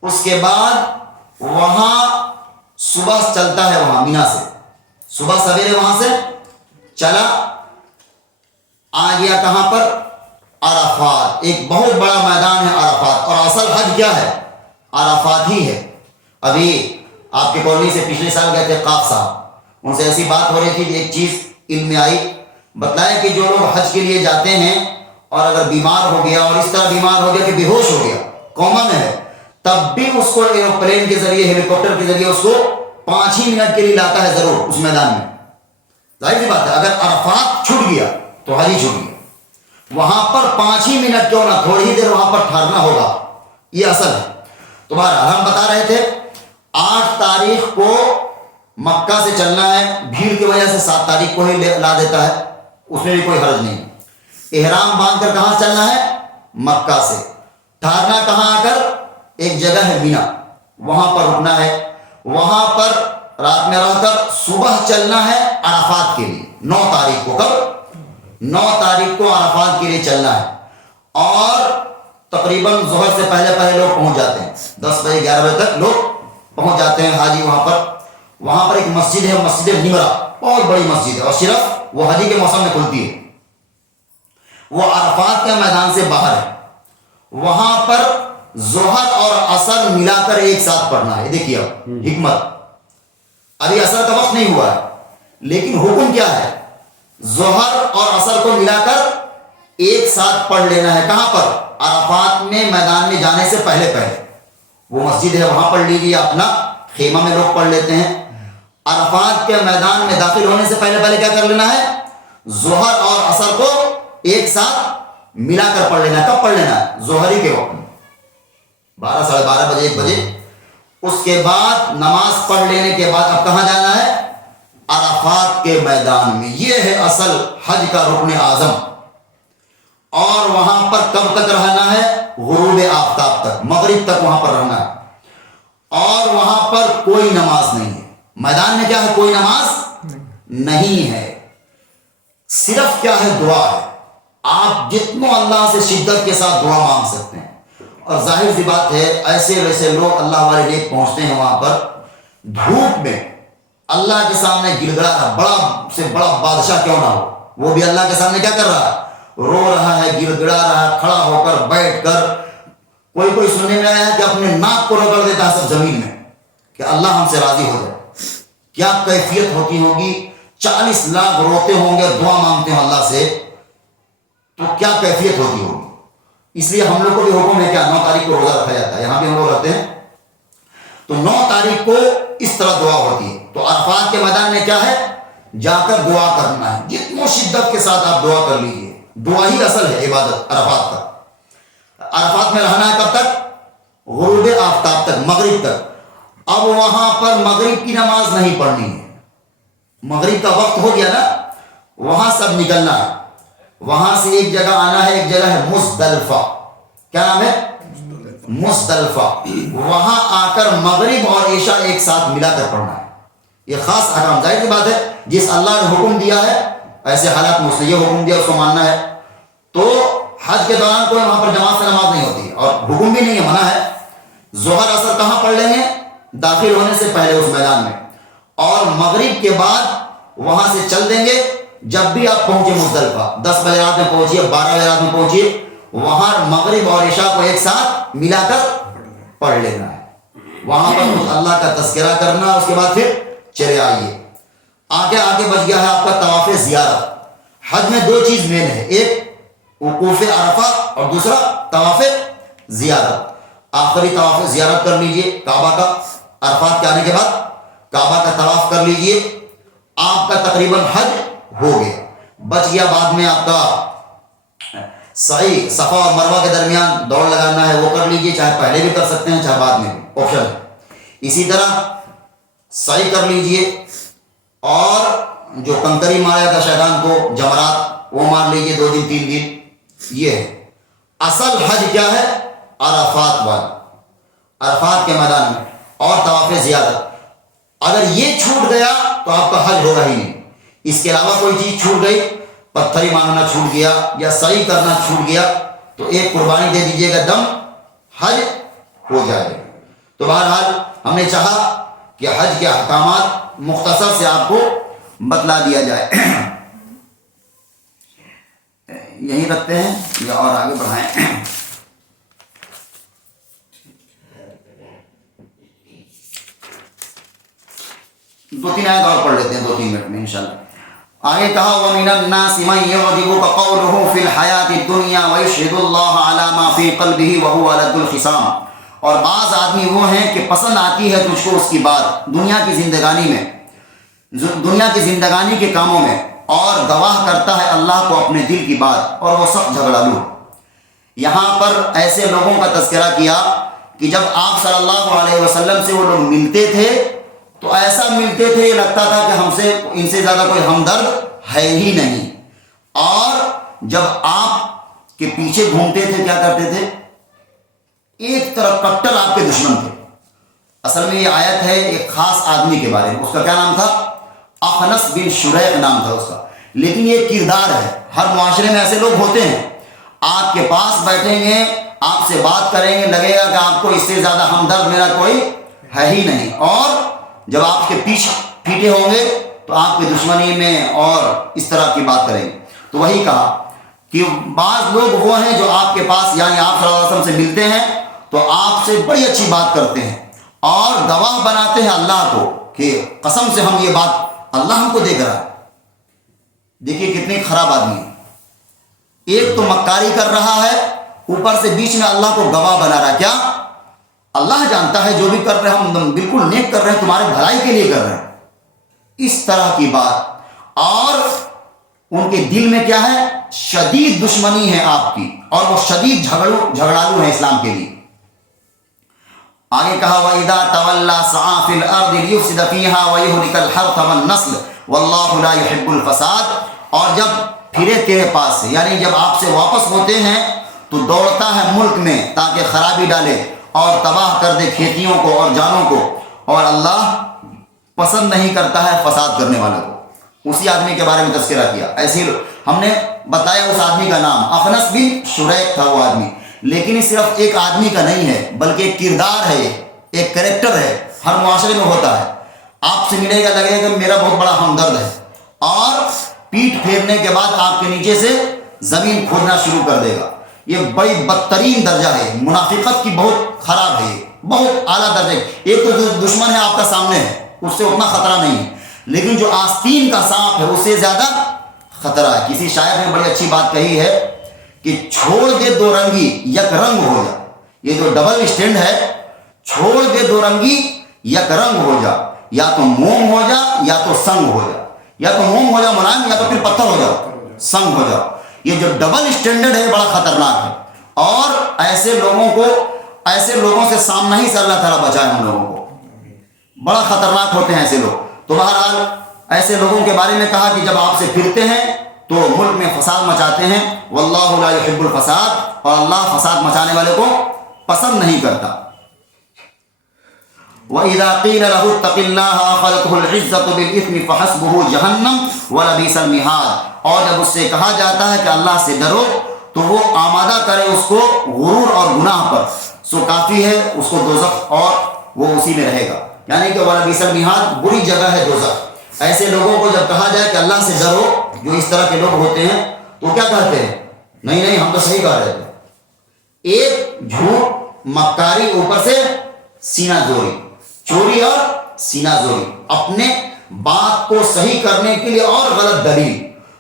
اس کے بعد وہاں صبح چلتا ہے، وہاں مینا سے صبح سویرے وہاں سے چلا آ گیا کہاں پر؟ عرفات. ایک بہت بڑا میدان ہے عرفات، اور اصل حج کیا ہے؟ عرفات ہی ہے. ابھی آپ کے کالونی سے پچھلے سال گئے تھے قاف صاحب، ان سے ایسی بات ہو رہی تھی کہ ایک چیز علم میں آئی، بتلایا کہ جو لوگ حج کے لیے جاتے ہیں اور اگر بیمار ہو گیا، اور اس طرح بیمار ہو گیا کہ بے ہوش ہو گیا، کامن ہے، تب بھی اس کو ایروپلین کے ذریعے، ہیلی کاپٹر کے ذریعے اس کو 5 ہی منٹ کے لیے لاتا ہے ضرور اس میدان میں. ظاہر سی بات ہے، اگر عرفات چھوٹ گیا تو حج ہی چھوٹ گیا. وہاں پر 5 ہی منٹ کیوں نہ، تھوڑی ہی دیر وہاں پر ٹھہرنا ہوگا، یہ اصل ہے. تو بہرحال ہم بتا رہے تھے 8 تاریخ کو مکہ سے چلنا ہے، بھیڑ کی وجہ سے 7 تاریخ کو ہی لا دیتا ہے، اس میں بھی کوئی حرج نہیں. احرام باندھ کر کہاں چلنا ہے؟ مکہ سے. ٹھہرنا کہاں آ کر؟ ایک جگہ ہے مینا، وہاں پر رکنا ہے. وہاں پر رات میں رہ کر صبح چلنا ہے عرفات کے لیے 9 تاریخ کو. کب؟ 9 تاریخ کو عرفات کے لیے چلنا ہے. اور تقریباً ظہر سے پہلے لوگ پہنچ جاتے ہیں، 10 بجے 11 بجے تک لوگ پہنچ جاتے ہیں حاجی. وہاں پر ایک مسجد ہے، مسجد نمرہ، بہت بڑی مسجد ہے، اور صرف وہ حجی کے موسم میں کھلتی ہے. وہ عرفات کے میدان سے باہر ہے. وہاں پر ظہر اور عصر ملا کر ایک ساتھ پڑھنا ہے. دیکھیے اب حکمت، ابھی عصر کا وقت نہیں ہوا ہے، لیکن حکم کیا ہے؟ ظہر اور عصر کو ملا کر ایک ساتھ پڑھ لینا ہے. کہاں پر؟ عرفات میں میدان میں جانے سے پہلے. وہ مسجد ہے، وہاں پڑھ لیجیے، اپنا خیمہ میں لوگ پڑھ لیتے ہیں. عرفات کے میدان میں داخل ہونے سے پہلے کیا کر لینا ہے؟ ظہر اور عصر کو ایک ساتھ ملا کر پڑھ لینا ہے. کب پڑھ لینا ہے؟ ظہری کے وقت 12 ساڑھے 12 بجے 1 بجے. اس کے بعد نماز پڑھ لینے کے بعد اب کہاں جانا ہے؟ عرفات کے میدان میں. یہ ہے اصل حج کا رکن اعظم. اور وہاں پر کب تک رہنا ہے؟ غروب آفتاب تک، مغرب تک وہاں پر رہنا ہے. اور وہاں پر کوئی نماز نہیں ہے. میدان میں کیا ہے؟ کوئی نماز نہیں ہے. صرف کیا ہے؟ دعا ہے. آپ جتنا اللہ سے شدت کے ساتھ دعا مانگ سکتے ہیں. اور ظاہر سی بات ہے، ایسے ویسے لوگ اللہ والے نیک پہنچتے ہیں وہاں پر دھوپ میں اللہ کے سامنے گڑ گڑا رہا. بڑا سے بڑا بادشاہ کیوں نہ ہو، وہ بھی اللہ کے سامنے کیا کر رہا ہے؟ رو رہا ہے، گڑ گڑا رہا ہے، کھڑا ہو کر، بیٹھ کر. کوئی سننے میں آیا ہے کہ اپنے ناک کو رگڑ دیتا ہے سب زمین میں کہ اللہ ہم سے راضی ہو جائے. کیا کیفیت ہوتی ہوگی؟ 40 لاکھ روتے ہوں گے، دعا مانگتے ہیں اللہ سے، تو کیا کیفیت ہوتی ہوگی. اس لیے ہم لوگ کو بھی حکم ہے کیا 9 تاریخ کو روزہ رکھا جاتا ہے. یہاں بھی ہم لوگ رکھتے ہیں. تو 9 تاریخ کو اس طرح دعا ہوتی ہے. تو عرفات کے میدان میں کیا ہے؟ جا کر دعا کرنا ہے. جتنی شدت کے ساتھ آپ دعا کر لیجیے. دعا ہی اصل ہے عبادت عرفات کا. عرفات میں رہنا ہے کب تک؟ غروب آفتاب تک، مغرب تک. اب وہاں پر مغرب کی نماز نہیں پڑھنی ہے. مغرب کا وقت ہو گیا نا، وہاں سب نکلنا ہے. وہاں سے ایک جگہ آنا ہے، ایک جگہ ہے مزدلفہ. کیا نام ہے؟ مزدلفہ. وہاں آ کر مغرب اور عشاء ایک ساتھ ملا کر پڑھنا ہے. یہ خاص احکام. ظاہر کی بات ہے، جس اللہ نے حکم دیا ہے ایسے حالات میں اس نے یہ حکم دیا، اس کو ماننا ہے. تو حج کے دوران کوئی وہاں پر جماعت سے نماز نہیں ہوتی، اور حکم بھی نہیں ہے، منع ہے. ظہر اثر کہاں پڑھ لیں گے؟ داخل ہونے سے پہلے اس میدان میں. اور مغرب کے بعد وہاں سے چل دیں گے. جب بھی آپ پہنچے مزدلفہ، 10 بجے رات میں پہنچیے، 12 بجے رات میں پہنچیے، وہاں مغرب اور عشاء کو ایک ساتھ ملا کر پڑھ لینا ہے. وہاں پر کچھ اللہ کا تذکرہ کرنا، اس کے بعد پھر چلے آئیے. آگے بچ گیا ہے آپ کا طواف زیارت. حج میں 2 چیز مین ہے، ایک وقوف عرفہ اور دوسرا طواف زیارت. آخری طواف زیارت کر لیجئے کعبہ کا. عرفات کے آنے کے بعد کعبہ کا طواف کر لیجئے. آپ کا تقریباً حج ہو گیا. بچ گیا بعد میں آپ کا سعی، صفا اور مروہ کے درمیان دوڑ لگانا ہے، وہ کر لیجئے. چاہے پہلے بھی کر سکتے ہیں، چاہے بعد میں بھی، آپشن ہے. اسی طرح سعی کر لیجئے. اور جو کنکری مارا تھا شیطان کو، جمرات، وہ مار لیجئے 2 دن 3 دن. یہ ہے اصل حج. کیا ہے؟ عرفات والا، عرفات کے میدان میں. اور طواف زیارت. اگر یہ چھوٹ گیا تو آپ کا حج ہوگا ہی نہیں. اس کے علاوہ کوئی چیز چھوٹ گئی، پتھری مانگنا چھوٹ گیا یا سعی کرنا چھوٹ گیا، تو ایک قربانی دے دیجئے گا، دم حج ہو جائے گا. تو بہرحال ہم نے چاہا کہ حج کے احکامات مختصر سے آپ کو بتلا دیا جائے. یہیں رکھتے ہیں یا اور آگے بڑھائیں؟ 2-3 آیت اور پڑھ لیتے ہیں 2-3 منٹ میں انشاءاللہ. آگے کہا وَمِنَ النَّاسِ مَن يُعْجِبُكَ قَوْلُهُ فِي الْحَيَاةِ الدُّنْيَا وَيُشْهِدُ اللَّهَ عَلَى مَا فِي قَلْبِهِ وَهُوَ لَدُّ الْخِصَامِ. اور بعض آدمی وہ ہیں کہ پسند آتی ہے تجھ کو اس کی بات دنیا کی زندگانی میں، دنیا کی زندگانی کے کاموں میں، اور گواہ کرتا ہے اللہ کو اپنے دل کی بات، اور وہ سخت جھگڑالو. یہاں پر ایسے لوگوں کا تذکرہ کیا کہ جب آپ صلی اللہ علیہ وسلم سے وہ لوگ ملتے تھے تو ایسا ملتے تھے، یہ لگتا تھا کہ ہم سے ان سے زیادہ کوئی ہمدرد ہے ہی نہیں. اور جب آپ کے پیچھے گھومتے تھے کیا کرتے تھے؟ ایک طرف کٹر آپ کے دشمن تھے. اصل میں یہ آیت ہے ایک خاص آدمی کے بارے میں. اس کا کیا نام تھا؟ اخنس بن شریح نام تھا اس کا. لیکن یہ کردار ہے، ہر معاشرے میں ایسے لوگ ہوتے ہیں، آپ کے پاس بیٹھیں گے، آپ سے بات کریں گے، لگے گا کہ آپ کو اس سے زیادہ ہمدرد میرا کوئی ہے ہی نہیں. اور جب آپ کے پیچھے پھیٹے ہوں گے تو آپ کے دشمنی میں اور اس طرح کی بات کریں گے. تو وہی کہا کہ بعض لوگ وہ ہیں جو آپ کے پاس یعنی آپ صلی اللہ علیہ وسلم سے ملتے ہیں تو آپ سے بڑی اچھی بات کرتے ہیں اور گواہ بناتے ہیں اللہ کو کہ قسم سے ہم یہ بات اللہ ہم کو دیکھ رہا ہے. دیکھیے کتنی خراب آدمی ہے. ایک تو مکاری کر رہا ہے، اوپر سے بیچ میں اللہ کو گواہ بنا رہا ہے. کیا؟ اللہ جانتا ہے جو بھی کر رہے ہیں ہم بالکل نیک کر رہے ہیں، تمہارے بھلائی کے لیے کر رہے ہیں. اس طرح کی بات. اور ان کے دل میں کیا ہے؟ شدید دشمنی ہے آپ کی، اور وہ شدید جھگڑالو ہیں اسلام کے لیے. آگے کہا وَإِذَا تَوَلَّى سَعَىٰ فِي الْأَرْضِ لِيُفْسِدَ فِيهَا وَيُهْلِكَ الْحَرْثَ وَالنَّسْلَ وَاللَّهُ لَا يُحِبُّ الْفَسَادَ. اور جب پھرے تیرے پاس سے، یعنی جب آپ سے واپس ہوتے ہیں تو دوڑتا ہے ملک میں تاکہ خرابی ڈالے اور تباہ کر دے کھیتیوں کو اور جانوں کو، اور اللہ پسند نہیں کرتا ہے فساد کرنے والوں کو. اسی آدمی کے بارے میں تذکرہ کیا. ایسے ہم نے بتایا اس آدمی کا نام اخنس بن شریح تھا وہ آدمی. لیکن یہ صرف ایک آدمی کا نہیں ہے بلکہ ایک کردار ہے، ایک کریکٹر ہے، ہر معاشرے میں ہوتا ہے. آپ سے ملے گا لگے گا کہ میرا بہت بڑا ہمدرد ہے، اور پیٹھ پھیرنے کے بعد آپ کے نیچے سے زمین کھودنا شروع کر دے گا. یہ بڑی بدترین درجہ ہے، منافقت کی بہت خراب ہے، بہت اعلیٰ درجہ. ایک تو جو دشمن ہے آپ کا سامنے ہے اس سے اتنا خطرہ نہیں ہے، لیکن جو آستین کا سانپ ہے اس سے زیادہ خطرہ ہے. کسی شاعر نے بڑی اچھی بات کہی ہے کہ چھوڑ دے دو رنگی یک رنگ ہو جا. یہ جو ڈبل اسٹینڈ ہے، چھوڑ دے دو رنگی یک رنگ ہو جا، یا تو موم ہو جا یا تو سنگ ہو جا. یا تو موم ہو جا ملائم، یا تو پھر پتھر ہو جاؤ، سنگ ہو جاؤ. یہ جو ڈبل اسٹینڈرڈ ہے بڑا خطرناک ہے، اور ایسے لوگوں سے سامنا ہی سے اللہ تعالیٰ بچائے ہم لوگوں کو. بڑا خطرناک ہوتے ہیں ایسے لوگ. تو بہرحال ایسے لوگوں کے بارے میں کہا کہ جب آپ سے پھرتے ہیں تو ملک میں فساد مچاتے ہیں. واللہ لا يحب الفساد، اور اللہ فساد مچانے والے کو پسند نہیں کرتا. وَإِذَا قِيلَ لَهُ اتَّقِ اللَّهَ أَخَذَتْهُ الْعِزَّةُ بِالْإِثْمِ فَحَسْبُهُ جَهَنَّمُ وَلَبِئْسَ الْمِهَادُ. اور جب اس سے کہا جاتا ہے کہ اللہ سے ڈرو تو وہ آمادہ کرے اس کو غرور اور گناہ پر، سو کافی ہے اس کو دوزخ، اور وہ اسی میں رہے گا. یعنی کہ وَلَبِئْسَ الْمِهَادُ، بری جگہ ہے دوزخ. ایسے لوگوں کو جب کہا جائے کہ اللہ سے ڈرو، جو اس طرح کے لوگ ہوتے ہیں، تو کیا کہتے ہیں؟ نہیں ہم تو صحیح کہہ رہے تھے. ایک جھوٹ، مکاری، اوپر سے سینہ زوری، چوری اور سینہ زوری، اپنے بات کو صحیح کرنے کے لیے اور غلط دلیل.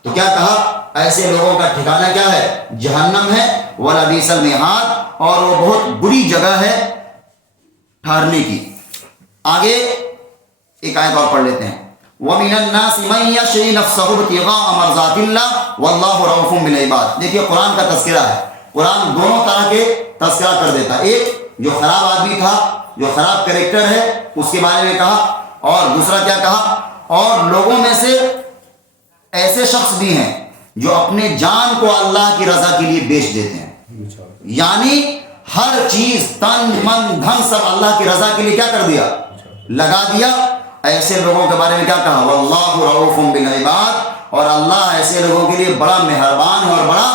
تو کیا کہا؟ ایسے لوگوں کا ٹھکانہ کیا ہے؟ جہنم ہے. وَلَبِئْسَ الْمِہَادُ، اور وہ بہت بری جگہ ہے ٹھہرنے کی. آگے ایک آیت اور پڑھ لیتے ہیں. وَمِنَ النَّاسِ مَن يَشْرِي نَفْسَهُ ابْتِغَاءَ مَرْضَاتِ اللَّهِ وَاللَّهُ رَءُوفٌ بِالْعِبَادِ. دیکھیے قرآن کا تذکرہ ہے. قرآن دونوں طرح کے تذکرہ کر دیتا ہے. ایک جو خراب آدمی تھا، جو خراب کریکٹر ہے، اس کے بارے میں کہا، اور دوسرا کیا کہا؟ اور لوگوں میں سے ایسے شخص بھی ہیں جو اپنے جان کو اللہ کی رضا کے لیے بیچ دیتے ہیں. یعنی ہر چیز، تن من دھن سب اللہ کی رضا کے لیے کیا کر دیا؟ لگا دیا. ایسے لوگوں کے بارے میں کیا کہا؟ واللہ رؤوف بالعباد، اور اللہ ایسے لوگوں کے لیے بڑا مہربان ہے اور بڑا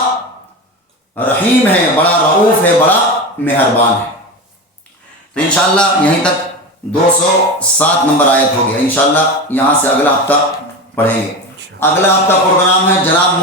رحیم ہے، بڑا رؤوف ہے، بڑا مہربان ہے۔ تو انشاءاللہ یہیں تک 207 نمبر آیت ہو گیا۔ انشاءاللہ یہاں سے اگلا ہفتہ پڑھیں گے۔ اگلا ہفتہ پروگرام ہے جناب